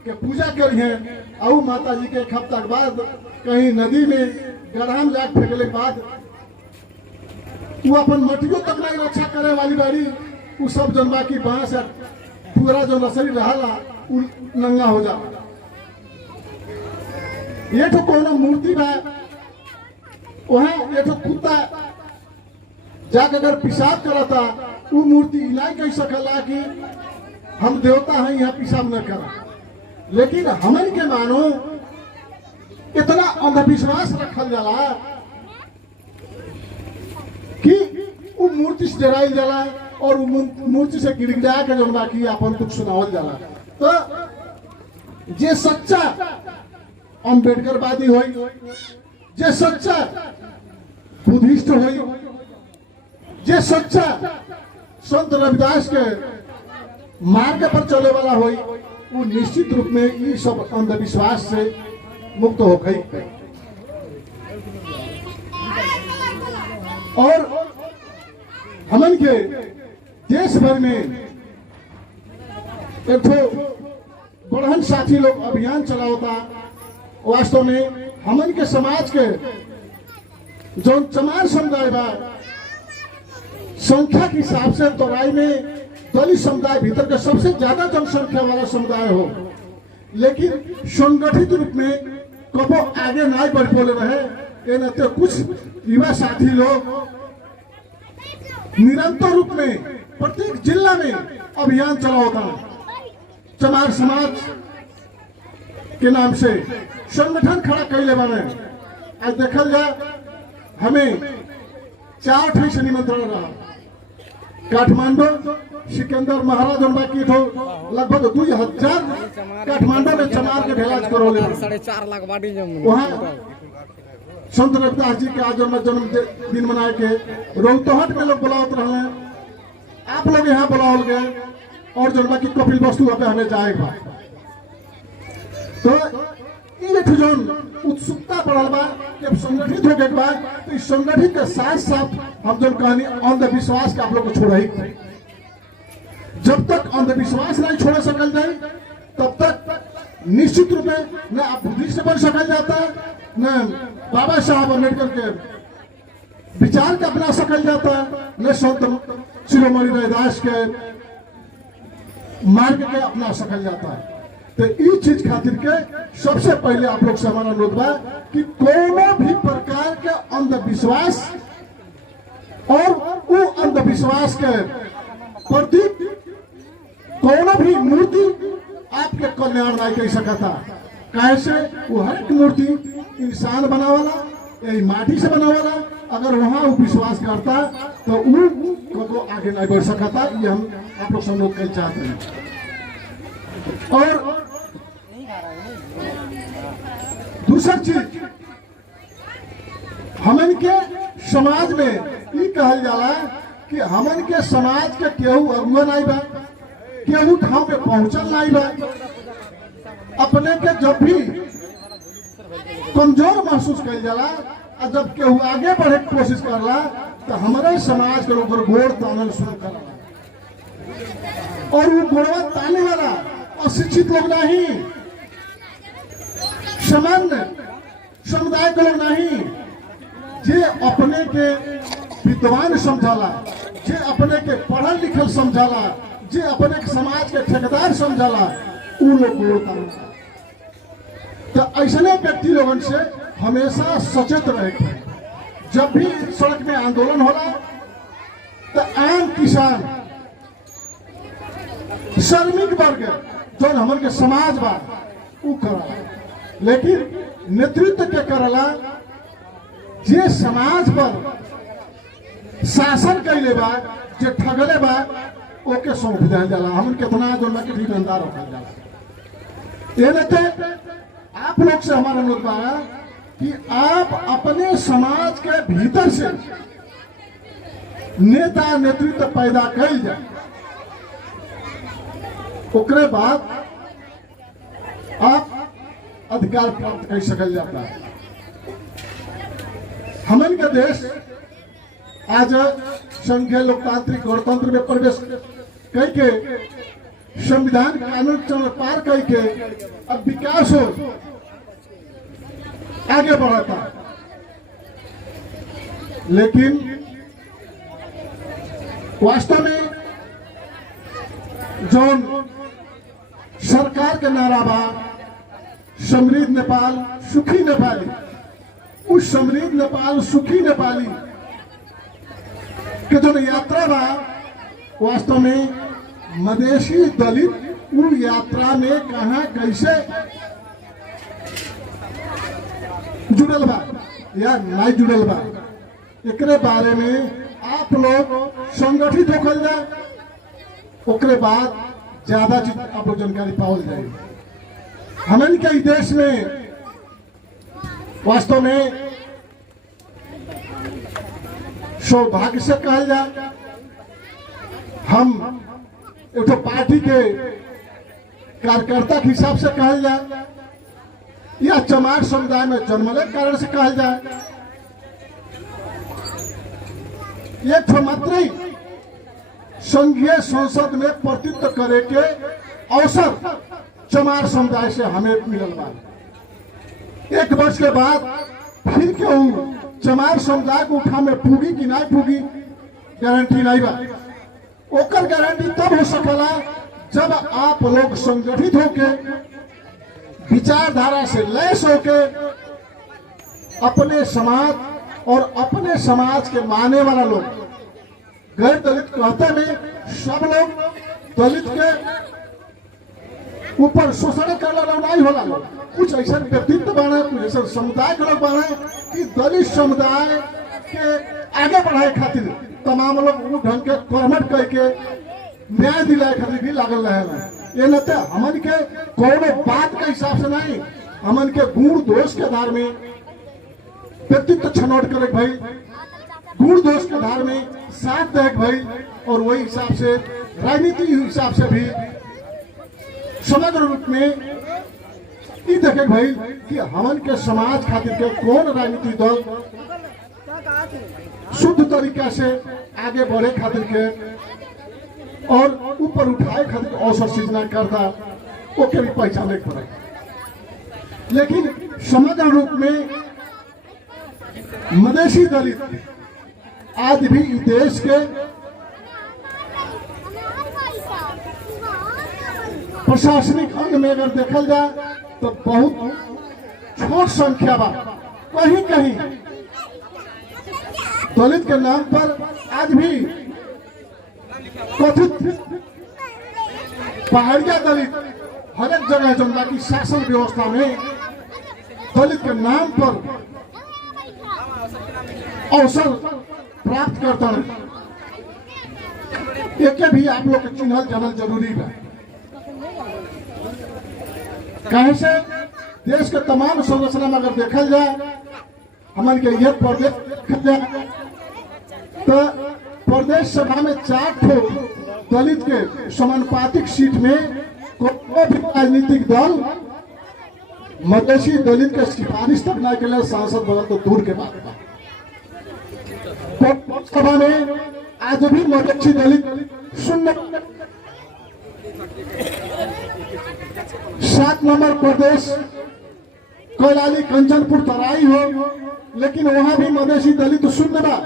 के पूजा करी है। और माता जी के एक हफ्ता के बाद कहीं नदी में गढ़ा में जाके फेंकले के बाद वो अपन मटियो तक नहीं रक्षा करे वाली बाड़ी, वो सब जनबा की बांस या पूरा जो रसरी रहा नंगा हो जा। ये तो कोनो मूर्ति बा, वहाँ ये तो कुत्ता जाकर अगर पेशाब करता, वो मूर्ति इलाज कह सकला कि हम देवता हैं यहाँ पेशाब न करा। लेकिन हमन के मानो इतना अंधविश्वास रखल जाला कि वो मूर्ति से डराइल जाला और वो मूर्ति से गिड़गिड़ा के जो बाकी अपन कुछ सुनावल जाला। तो जे सच्चा अम्बेडकरवादी होई, जे सच्चा बुद्धिस्ट होई, जे सच्चा संत रविदास के मार्ग पर चले वाला होई, वो निश्चित रूप में ये सब अंधविश्वास से मुक्त हो गई। और हमन के देश भर में एक बढ़न साथी लोग अभियान चलावता। वास्तव में हमन के समाज के जो चमार समुदाय बा, संख्या के हिसाब से तराई में दलित समुदाय भीतर के सबसे ज्यादा जनसंख्या वाला समुदाय हो, लेकिन संगठित रूप में कबो आगे नहीं बढ़ बोले रहे। ये नाते कुछ युवा साथी लोग निरंतर रूप में प्रत्येक जिला में अभियान चलाता है। चमार समाज के नाम से संगठन खड़ा कैले बने। आज देखल जाए हमें 4 ठे से निमंत्रण रहा। काठमांडू सिकंदर महाराज बाकी तो लगभग 2000 काठमांडू में चमार के ढेलाज करो ले 4.5 लाख बाटी वहाँ संत रविदास जी के आज जन्म दिन मनाए के रोहतहट में लोग बुलावत रहे हैं। आप लोग यहाँ बुलाओ गए और जन बाकी कपिल वस्तु पे हमें जाएगा। तो ये जो उत्सुकता बढ़ल बा जब संगठित हो गए बाद, तो इस संगठित के साथ साथ हम जो कहानी अंधविश्वास के आप लोग को छोड़ ही जब तक अंधविश्वास नहीं छोड़ सकल जाए तब तक निश्चित रूप में न आप बुद्धिस्ट बन सकल जाता है, न बाबा साहब अम्बेडकर के विचार के अपना सकल जाता है, न संत शिरोमणि रैदास के मार्ग के अपना सकल जाता है। तो इस चीज खातिर के सबसे पहले आप लोग से हमारा अनुरोध बा कि कोनो भी प्रकार के अंधविश्वास और वो अंधविश्वास के प्रति कोनो भी मूर्ति आपके कल्याण नहीं कर सकता। कैसे वो हर एक मूर्ति इंसान बना वाला यही माटी से बना वाला, अगर वहां वो विश्वास करता तो वो आगे नहीं बढ़ सकता। ये हम आप लोग सब लोग कहना चाहते हैं। और दूसरा चीज हमन के समाज में ये कहल जाला कि हमन के समाज के केहू अगुआ नहीं बा, केहू ठाव पे पहुंचल नहीं बा। अपने के जब भी कमजोर महसूस कल जाला और जब केहू आगे बढ़े की कोशिश करला तो हमारे समाज के ऊपर गोड़ तानल शुरू करला। और वो गोड़वा ताने वाला अशिक्षित लोग नहीं, सामान्य समुदाय के लोग नहीं, जे अपने के विद्वान समझाला, जे अपने के पढ़ल लिखल समझाला, जे अपने के समाज के ठेकेदार समझाला, उ लोग गोड़ता। तो ऐसे व्यक्ति लोगन से हमेशा सचेत रहे। जब भी सड़क में आंदोलन होला तो आम किसान, श्रमिक वर्ग जो हमन के समाज बा उ करला, लेकिन नेतृत्व के करला जे समाज पर शासन कैले बा, जे ठगले बा ओके सौंप दिया जाला। हमन कितना जो के भी अंदार रखल जाला। ये लेते आप लोग से हमारा अनुरोध बा कि आप अपने समाज के भीतर से नेता नेतृत्व पैदा कल जाए, ओकरे बाद आप अधिकार प्राप्त कर सकल जाता है। हमन का देश आज संघीय लोकतांत्रिक गणतंत्र में प्रवेश करके संविधान कानून चरण पार करके अब विकास हो आगे बढ़ता। लेकिन वास्तव में जो सरकार के नारा बा समृद्ध नेपाल सुखी नेपाली, उस समृद्ध नेपाल सुखी नेपाली के जो यात्रा बा वास्तव में मधेसी दलित उन यात्रा में कहां कैसे जुड़ल बा या नहीं जुड़ल बा, एकरे बारे में आप लोग संगठित होकर जाए, ओकरे बाद ज्यादा चीज आप लोग जानकारी पाओल जाए। हमन के देश में वास्तव में सौभाग्य से कहल जाए, हम एक पार्टी के कार्यकर्ता के हिसाब से कहल जाए या चमार समुदाय में जन्मले कारण से कहल जाए, एक मात्र संघीय संसद में प्रतिनिधित्व करे के अवसर चमार समुदाय से हमें मिलल बा। एक वर्ष के बाद फिर क्यों चमार समुदाय को उठा में पूगी कि नहीं पूगी गारंटी नहीं बा। ओकर गारंटी तब हो सकला जब आप लोग संगठित होके विचारधारा से लैस होके अपने समाज और अपने समाज के माने वाला लोग, गैर दलित कहते में सब लोग दलित के ऊपर शोषण करने वाला नहीं होला। कुछ ऐसा व्यक्तित्व बने, कुछ ऐसा समुदाय के लोग बने कि दलित समुदाय के आगे बढ़ाए खातिर तमाम लोग वो ढंग के कर्मठ करके न्याय दिलाए खातिर भी लागल रहे। ये नते हमन के कोनो बात के हिसाब से नहीं, हमन के गुण दोष के आधार में व्यक्तित्व छनौट करे भाई, गुण दोष के आधार में साथ देख भाई, और वही हिसाब से राजनीति हिसाब से भी समग्र रूप में ये देखे भाई कि हमन के समाज खातिर के कौन राजनीतिक दल शुद्ध तरीका से आगे बढ़े खातिर के और ऊपर उठाए खातिर अवसर सृजना करता ओके भी पहचाने पड़े। लेकिन समग्र रूप में मधेसी दलित आज भी इस देश के प्रशासनिक अंग में अगर देखल जाए तो बहुत छोट संख्या बा। कहीं कहीं दलित के नाम पर आज भी कथित पहाड़िया दलित हर एक जगह जो बाकी शासन व्यवस्था में दलित के नाम पर अवसर प्राप्त करता है। एक भी आप लोग के चिन्हल जानल जरूरी है। कहीं से देश के तमाम संरचना में अगर देखल जाए हमन के ये प्रदेश देखल जाए तो प्रदेश सभा में 4 ठो दलित के समानुपातिक सीट में कोई भी राजनीतिक दल मधेसी दलित के सिफारिश करने के लिए सांसद बनल तो दूर के बात है। सभा में आज भी मधेसी दलित शून्य 7 नंबर प्रदेश कैलाली कंचनपुर तराई हो, लेकिन वहां भी मधेसी दलित शून्य बा।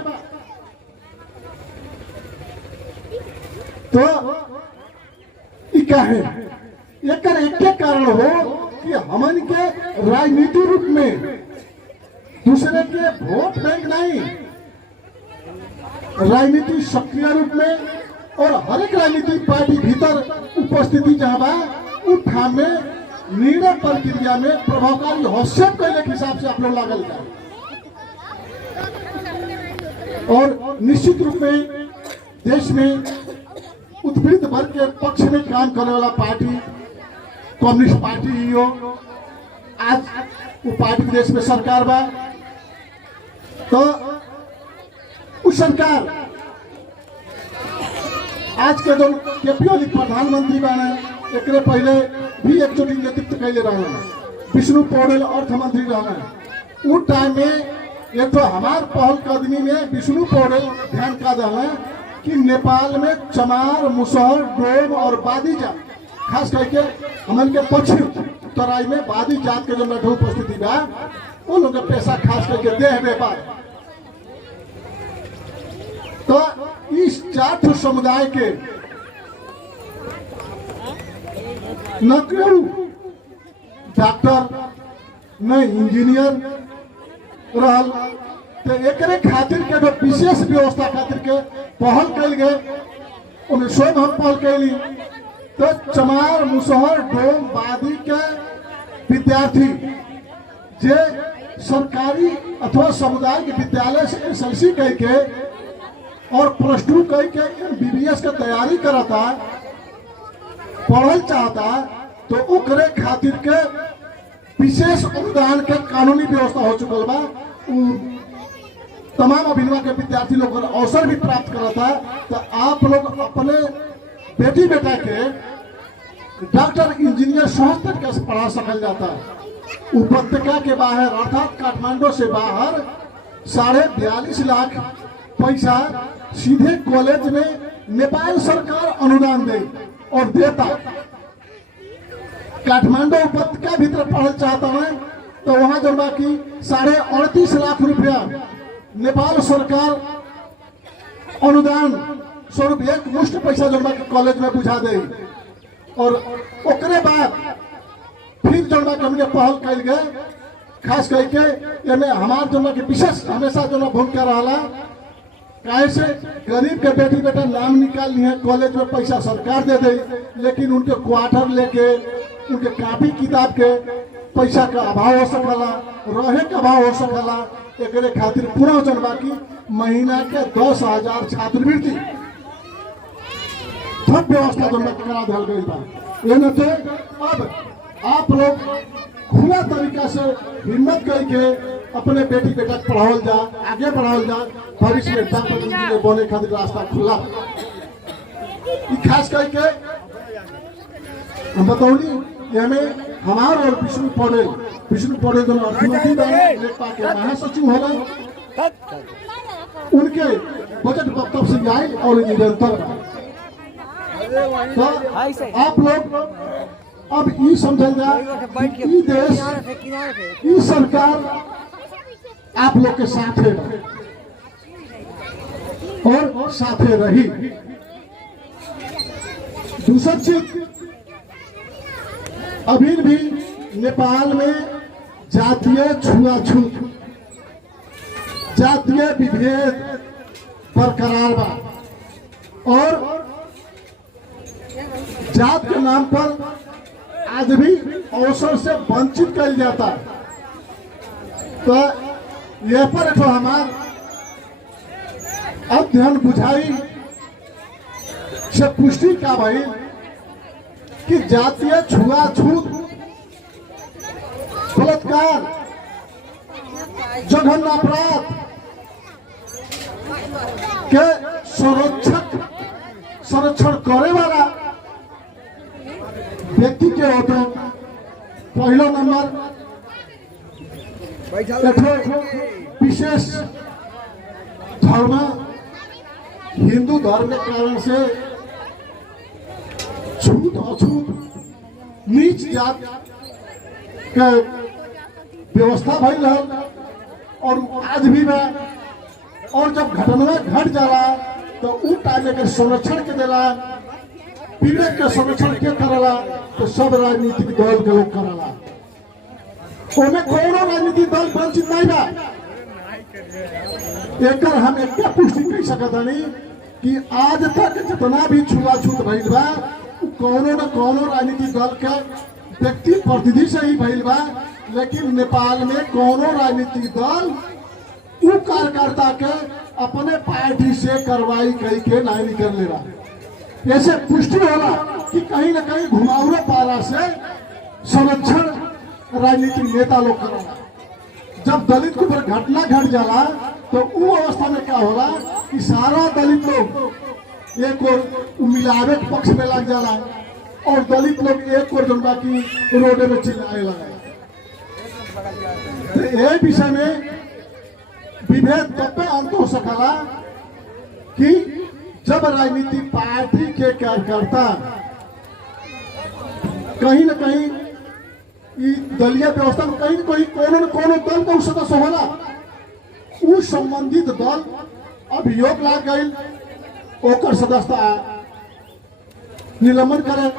तो क्या है एक कारण हो कि हमन के राजनीति रूप में दूसरे के वोट बैंक नहीं, राजनीति सक्रिय रूप में और हर एक राजनीतिक पार्टी भीतर उपस्थिति जहां बा उठा में निर्णय प्रक्रिया में प्रभावकारी हस्तक्षेप करने के हिसाब से आप लोग लागल जाए। और निश्चित रूप में देश में उत्पीड़ित वर्ग के पक्ष में काम करने वाला पार्टी कम्युनिस्ट पार्टी ही हो। आज वो पार्टी देश में सरकार बा तो उस सरकार आज के जो केपी ओली प्रधानमंत्री बने एक पहले भी एकजुट नेतृत्व कैले रहे विष्णु पौडेल अर्थ मंत्री रहे। उस टाइम में एक तो हमार पहल कदमी में विष्णु पौडेल ध्यान का दिला कि नेपाल में चमार मुसहर डोम और बादी जात खास करके हमन के पश्चिम तराई में बादी जात के जो बैठे उपस्थिति बा वो लोग का पैसा खास करके देह व्यापार। तो इस 4 समुदाय के न केहू डॉक्टर न इंजीनियर रहल तो एकरे खातिर के जो विशेष व्यवस्था खातिर के पहल कल गए उन्हें स्वयं हम पहल कैली। तो चमार मुसहर डोम बादी के विद्यार्थी जे सरकारी अथवा सामुदायिक विद्यालय से एसएलसी कह के और +2 कह के MBBS का तैयारी करता पढ़ल चाहता तो ओकरे खातिर के विशेष अनुदान के कानूनी व्यवस्था हो चुकल बा। तमाम अभिनव के विद्यार्थी लोग अवसर भी प्राप्त करता। तो आप लोग अपने बेटी बेटा के डॉक्टर इंजीनियर सहज तरीके से पढ़ा सकल जाता है। उपत्यका के बाहर अर्थात काठमांडू से बाहर 42.5 लाख पैसा सीधे कॉलेज में नेपाल सरकार अनुदान दे और देता। काठमांडू उपत्यका भीतर पढ़ल चाहता है तो वहां जो बाकी 38.5 लाख रुपया नेपाल सरकार अनुदान स्वरूप एक मुश्त पैसा जो बाकी कॉलेज में बुझा दे। और ओकरे बाद फिर जो बाकी हमने पहल कल गए खास करके में हमार जो बाकी विशेष हमेशा जो भूमिका रहा कैसे गरीब के बेटी बेटा नाम निकाल लिए कॉलेज में पैसा सरकार दे दे, लेकिन उनके क्वार्टर लेके उनके कॉपी किताब के पैसा का अभाव हो सकला, रहे का अभाव हो सकला। एक खातिर पूरा जन बाकी महीना के 10,000 छात्रवृत्ति सब व्यवस्था जो करा दिया गई बा। लेकिन तो अब आप लोग खुला तरीका से हिम्मत करके अपने बेटी बेटा पढ़ाओल जा, आगे बढ़ाओल जा, भविष्य में डॉक्टर इंजीनियर बने खातिर रास्ता खुला। खास करके हम बतौली हमें हमार और विष्णु पौडेल जो अर्थमंत्री बने लेखपा के महासचिव हो उनके बजट वक्तव्य से आई और निरंतर तो आप लोग अब ये समझल जाए कि देश ई सरकार आप लोग के साथ है और साथे रही। दूसरा चीज, अभी भी नेपाल में जातीय छुआछूत, जातीय विभेद बरकरार बा और जात के नाम पर आज भी अवसर से वंचित कर जाता। तो यह पर तो हमार अध्ययन बुझाई से पुष्टि का भाई कि जातीय छुआछूत, बलात्कार, जघन्य अपराध के संरक्षण करे वाला व्यक्ति के होते पहला नंबर विशेष धर्म हिंदू धर्म के कारण से छूत अछूत नीच जात के व्यवस्था भइल है और आज भी बा। और जब घटना घट जाला तो उ टाइम के संरक्षण के देला, पीड़ित के संरक्षण के करला तो सब राजनीतिक दल के लोग करला। ओमे कोनो राजनीतिक दल वंचित नहीं बा। एकर हम एक पुष्टि कर सकता नहीं कि आज तक जितना भी छुआछूत भइल बा कोनो न कोनो राजनीतिक दल के व्यक्ति प्रतिनिधि से ही भइल बा, लेकिन नेपाल में कोनो राजनीतिक दल उ कार्यकर्ता के अपने पार्टी से कार्रवाई कई के नहीं निकल ले रहा। ऐसे पुष्टि होला कि कहीं न कहीं घुमावरा पारा से संरक्षण राजनीतिक नेता लोग करेला। जब दलित के ऊपर घटना घट जाला तो वो अवस्था में क्या होला कि सारा दलित लोग एक और मिलावे के पक्ष में लग जाला और दलित लोग एक और जनता की रोडे में चिल्लाए लगे। तो ये विषय में विभेद तब अंत हो सकला कि जब राजनीतिक पार्टी के कार्यकर्ता कहीं न कहीं दलीय व्यवस्था में कहीं न कहीं कोनो न कोनो दल का सदस्य होला, उस संबंधित दल अभियोग लाग गई, ओकर सदस्यता निलंबन करे,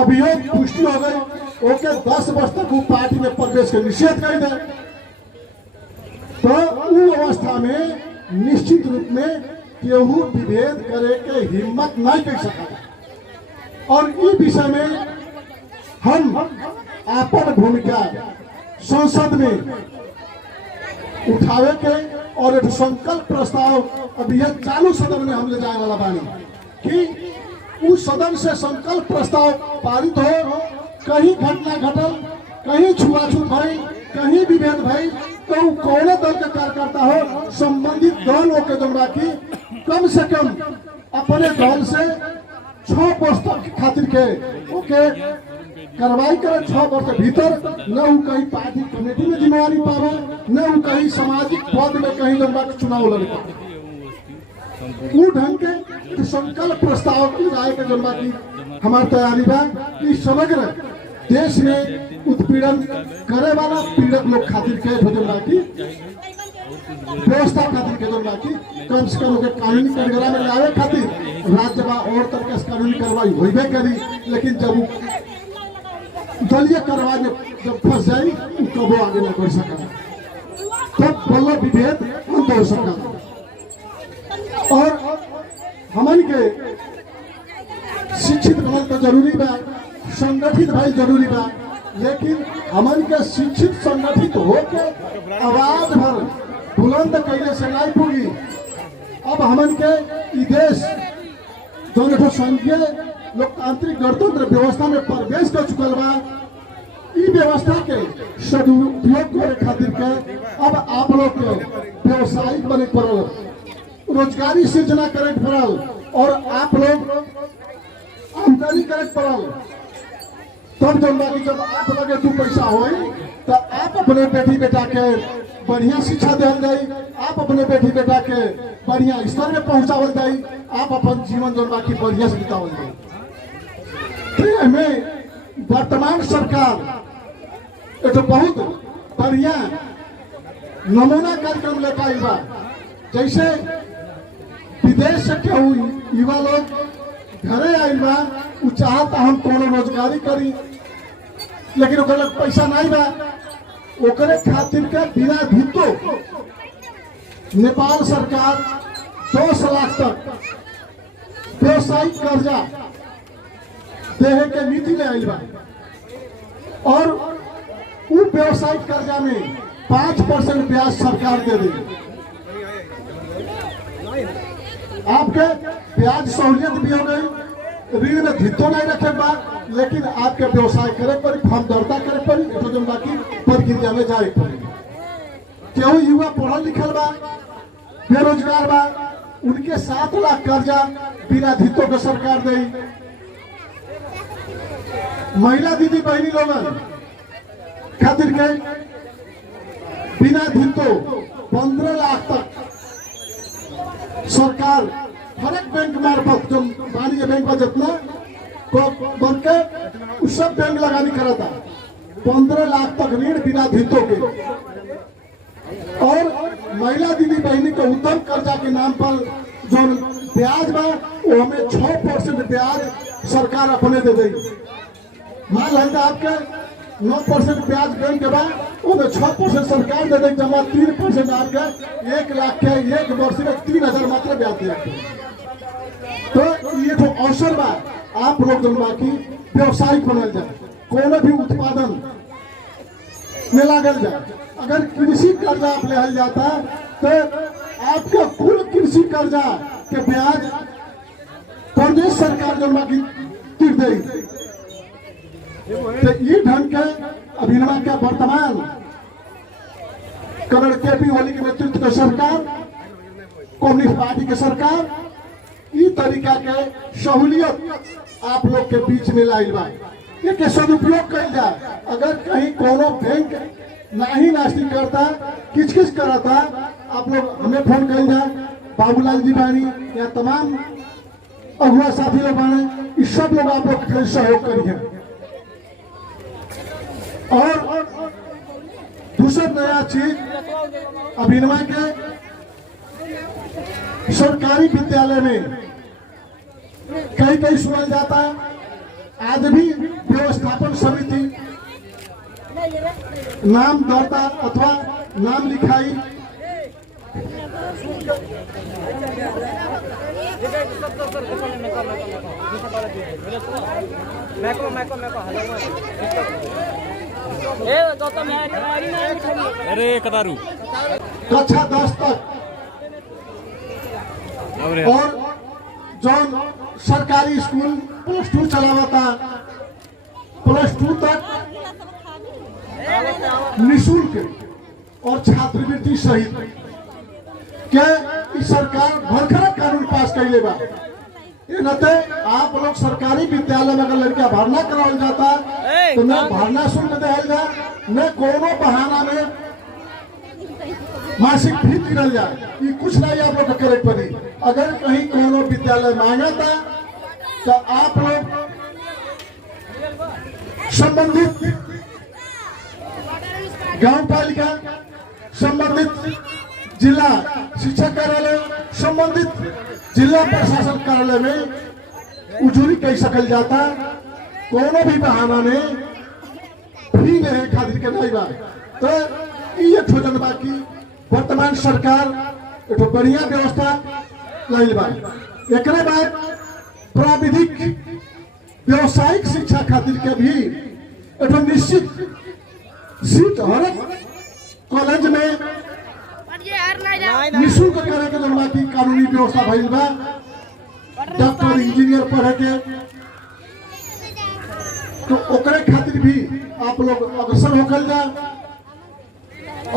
अभियोग पुष्टि हो गई, ओके 10 वर्ष तक वो पार्टी में प्रवेश के निषेध कर दे, तो उस अवस्था में निश्चित रूप में केहू विभेद करे के हिम्मत नहीं कर सकता। और इस विषय में हम अपन भूमिका संसद में उठावे के और एक संकल्प प्रस्ताव अभी चालू सदन में हम ले जाए वाला बानी कि उस सदन से संकल्प प्रस्ताव पारित हो। कहीं घटना घटल, कहीं छुआछूत भई, कहीं विभेद भई, तो कौन दल के कार्यकर्ता हो संबंधित दल होके जोड़ा की कम से कम अपने दल से 6 वर्ष तक खातिर के ओके कार्रवाई करे। 6 वर्ष के भीतर न वो कहीं पार्टी कमेटी में जिम्मेवारी पावे, न वो कहीं सामाजिक पद में कहीं जोड़ा चुनाव लड़े पावे। वो ढंग के संकल्प प्रस्ताव लाए के जोड़ा की हमारी तैयारी बा कि समग्र देश में उत्पीड़न करे वाला पीड़ित लोग खातिर के जोड़ा की व्यवस्था खातिर के जोड़ा की कम से कम कानूनी कटघरा में लावे खातिर राज्यसभा और तरह से कानूनी कार्रवाई होबे करी। लेकिन जब दलीय कार्रवाई में जब फंस जाए कबो आगे न कर सका, तब बल्ला विभेद अंत हो सका। और हमन के शिक्षित बनल तो जरूरी बा, संगठित भाई जरूरी बा, लेकिन हमन के शिक्षित संगठित होके आवाज भर बुलंद कैले से नहीं पूगी। अब हमन के देश जो संघीय लोकतांत्रिक गणतंत्र व्यवस्था में प्रवेश कर चुकल बा, ई व्यवस्था के सदुपयोग करे खातिर के अब आप लोग के व्यवसायिक बने पड़ल, रोजगारी सृजना करे पड़ल और आप लोग आमदनी करे पड़ल। तब जब आप लगे 2 पैसा हो तो आप अपने बेटी बेटा के बढ़िया शिक्षा दिल जाए, आप अपने बेटी बेटा के बढ़िया स्तर में पहुंचावल जाए, आप अपन जीवन जो बाकी बढ़िया से बितावल जाए। इसलिए हमें वर्तमान सरकार एक बहुत बढ़िया नमूना कार्यक्रम लेकर आई बा। जैसे विदेश से केहू युवा लोग घरे आइल बा, उ चाहता हम कोनो रोजगारी करी, लेकिन ओकर लग पैसा नहीं बा। ओकरे खातिर के बिना धितो नेपाल सरकार 10 लाख तक व्यवसायिक कर्जा देहे के नीति ले आई बा। और उ व्यवसायिक कर्जा में 5% ब्याज सरकार दे देगी। आपके ब्याज सहूलियत भी हो गई, ऋण में धितो नहीं रखे बा, लेकिन आपके व्यवसाय करे पर फॉर्म दर्ता करे पर तो जन बाकी प्रक्रिया में जाए पड़ी। केहू युवा पढ़ल लिखल बा, बेरोजगार बा, उनके 7 लाख कर्जा बिना धितो के सरकार दे। महिला दीदी बहनी लोगन खातिर के बिना धितो 15 लाख तक सरकार हर एक बैंक मार्फत जो वाणिज्य बैंक में जितना बन के उस सब बैंक लगानी करा था 15 लाख तक ऋण बिना धितो के। और महिला दीदी बहनी के उत्तम कर्जा के नाम पर जो ब्याज बा वो हमें 6% ब्याज सरकार अपने दे देगी। मान लेंगे आपके 9% ब्याज बैंक के बाद वो 6% सरकार दे देगी, जमा 3% आपके 1 लाख के 1 वर्ष में 3000 मात्र ब्याज दिया। तो ये जो अवसर बा आप लोग जन बाकी व्यवसायिक बनल जाए, कोनो भी उत्पादन में लागल जाए। अगर कृषि कर्जा आप ले जाता तो आपका कुल कृषि कर्जा के ब्याज प्रदेश सरकार जन बाकी तिर देगी। तो ये ढंग के अभिनव के वर्तमान करण केपी ओली के नेतृत्व के सरकार, कम्युनिस्ट पार्टी के सरकार ई तरीका के सहूलियत आप लोग के बीच में लाई बा। ये के सदुपयोग कल जाए। अगर कहीं कोनो बैंक नहीं नास्ती करता, किच करता, आप लोग हमें फोन कर जाए, बाबूलाल जी बानी या तमाम अगुआ साथी लोग बाने, इस सब लोग आप लोग के सहयोग करिए। और दूसरा नया चीज अभिनव के सरकारी विद्यालय में कई सुनल जाता है, आज भी व्यवस्थापन समिति नाम दर्ता अथवा नाम लिखाई अरे कतारू कक्षा 10 तक और जो सरकारी स्कूल +2 चलावता, +2 तक निःशुल्क और छात्रवृत्ति सहित के इस सरकार भरखरा कानून पास कैले बा। ये नते आप लोग सरकारी विद्यालय में अगर लड़का भरना करावल जाता तो न भरना शुल्क दिहल जा, न कोनो बहाना में मासिक फी गिरल जाए। ये कुछ नहीं आप लोग करे पड़ी। अगर कहीं कोनो विद्यालय मांगा था तो आप लोग संबंधित गांव पालिका, संबंधित जिला शिक्षा कार्यालय, संबंधित जिला प्रशासन कार्यालय में उजूरी कह सकल जाता। कोनो भी बहाना में फी नहीं खातिर के नहीं बा। तो ये ठोजन बाकी वर्तमान सरकार एक बढ़िया व्यवस्था लाइल बा। एक बाद प्राविधिक व्यवसायिक शिक्षा खातिर के भी एक निश्चित सीट हर कॉलेज में निःशुल्क करे के जन बाकी कानूनी व्यवस्था भइल बा। डॉक्टर इंजीनियर पढ़े के तो ओकरे खातिर भी आप लोग अग्रसर होकर जा।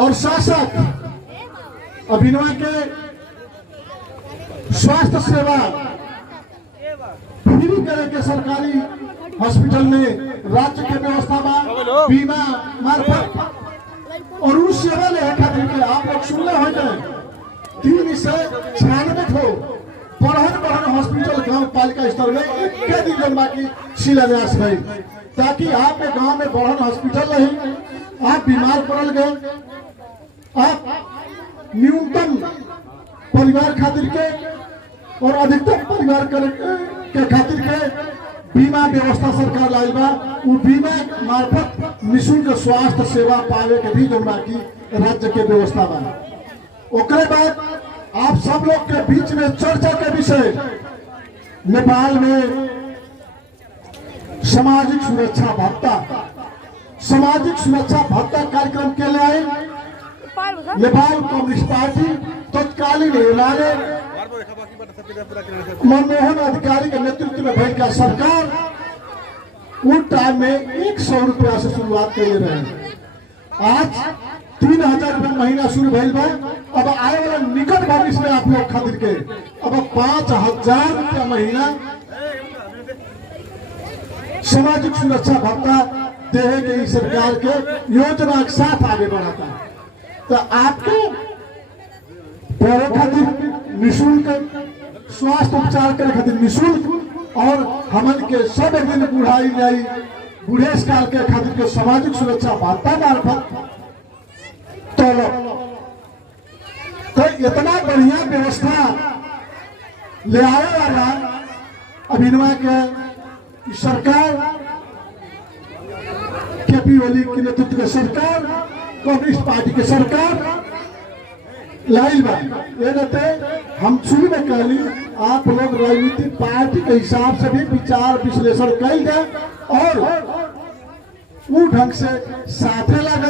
और साथ साथ अभिनव के स्वास्थ्य सेवा फ्री करे के सरकारी हॉस्पिटल में राज्य के व्यवस्था बा, बीमा मार्फत। और उस सेवा ले खातिर के आप लोग सुनले हो जाए 3 से 96 पढ़न हॉस्पिटल गांव पालिका स्तर में एक दिन जन्मा की शिलान्यास भई, ताकि आपके गांव में बढ़न हॉस्पिटल रही, आप बीमार पड़ल गए, आप न्यूनतम परिवार खातिर के और अधिकतम परिवार के खातिर के बीमा व्यवस्था सरकार लाई बा। वो बीमा मार्फत निःशुल्क स्वास्थ्य सेवा पावे के भी जौन की राज्य के व्यवस्था बा। ओकरे बाद आप सब लोग के बीच में चर्चा के विषय, नेपाल में सामाजिक सुरक्षा भत्ता कार्यक्रम के लिए आए नेपाल कम्युनिस्ट पार्टी तत्कालीन एमाले मनमोहन अधिकारी के नेतृत्व में भैल का सरकार उस टाइम में 100 रुपया से शुरुआत कर रहे। आज 3000 रुपया महीना शुरू भैल बा। अब आए वाला निकट भविष्य में आप लोग खातिर के अब 5000 रुपया महीना सामाजिक सुरक्षा भत्ता देने के सरकार के योजना के साथ आगे बढ़ाता है। तो आपके पढ़े खातिर निःशुल्क स्वास्थ्य उपचार करे खातिर निःशुल्क और हमन के सब दिन बुढ़ाई जाई बुढ़ेस काल के खातिर के सामाजिक सुरक्षा भत्ता मार्फत तो इतना बढ़िया व्यवस्था ले आने वाला अभिनवा के सरकार केपी ओली के नेतृत्व में सरकार कम्युनिस्ट पार्टी के सरकार लाई बा। ये रहते हम शुरू में कहली आप लोग राजनीतिक पार्टी के हिसाब से भी विचार विश्लेषण कल जाए और वो ढंग से साथे लगा।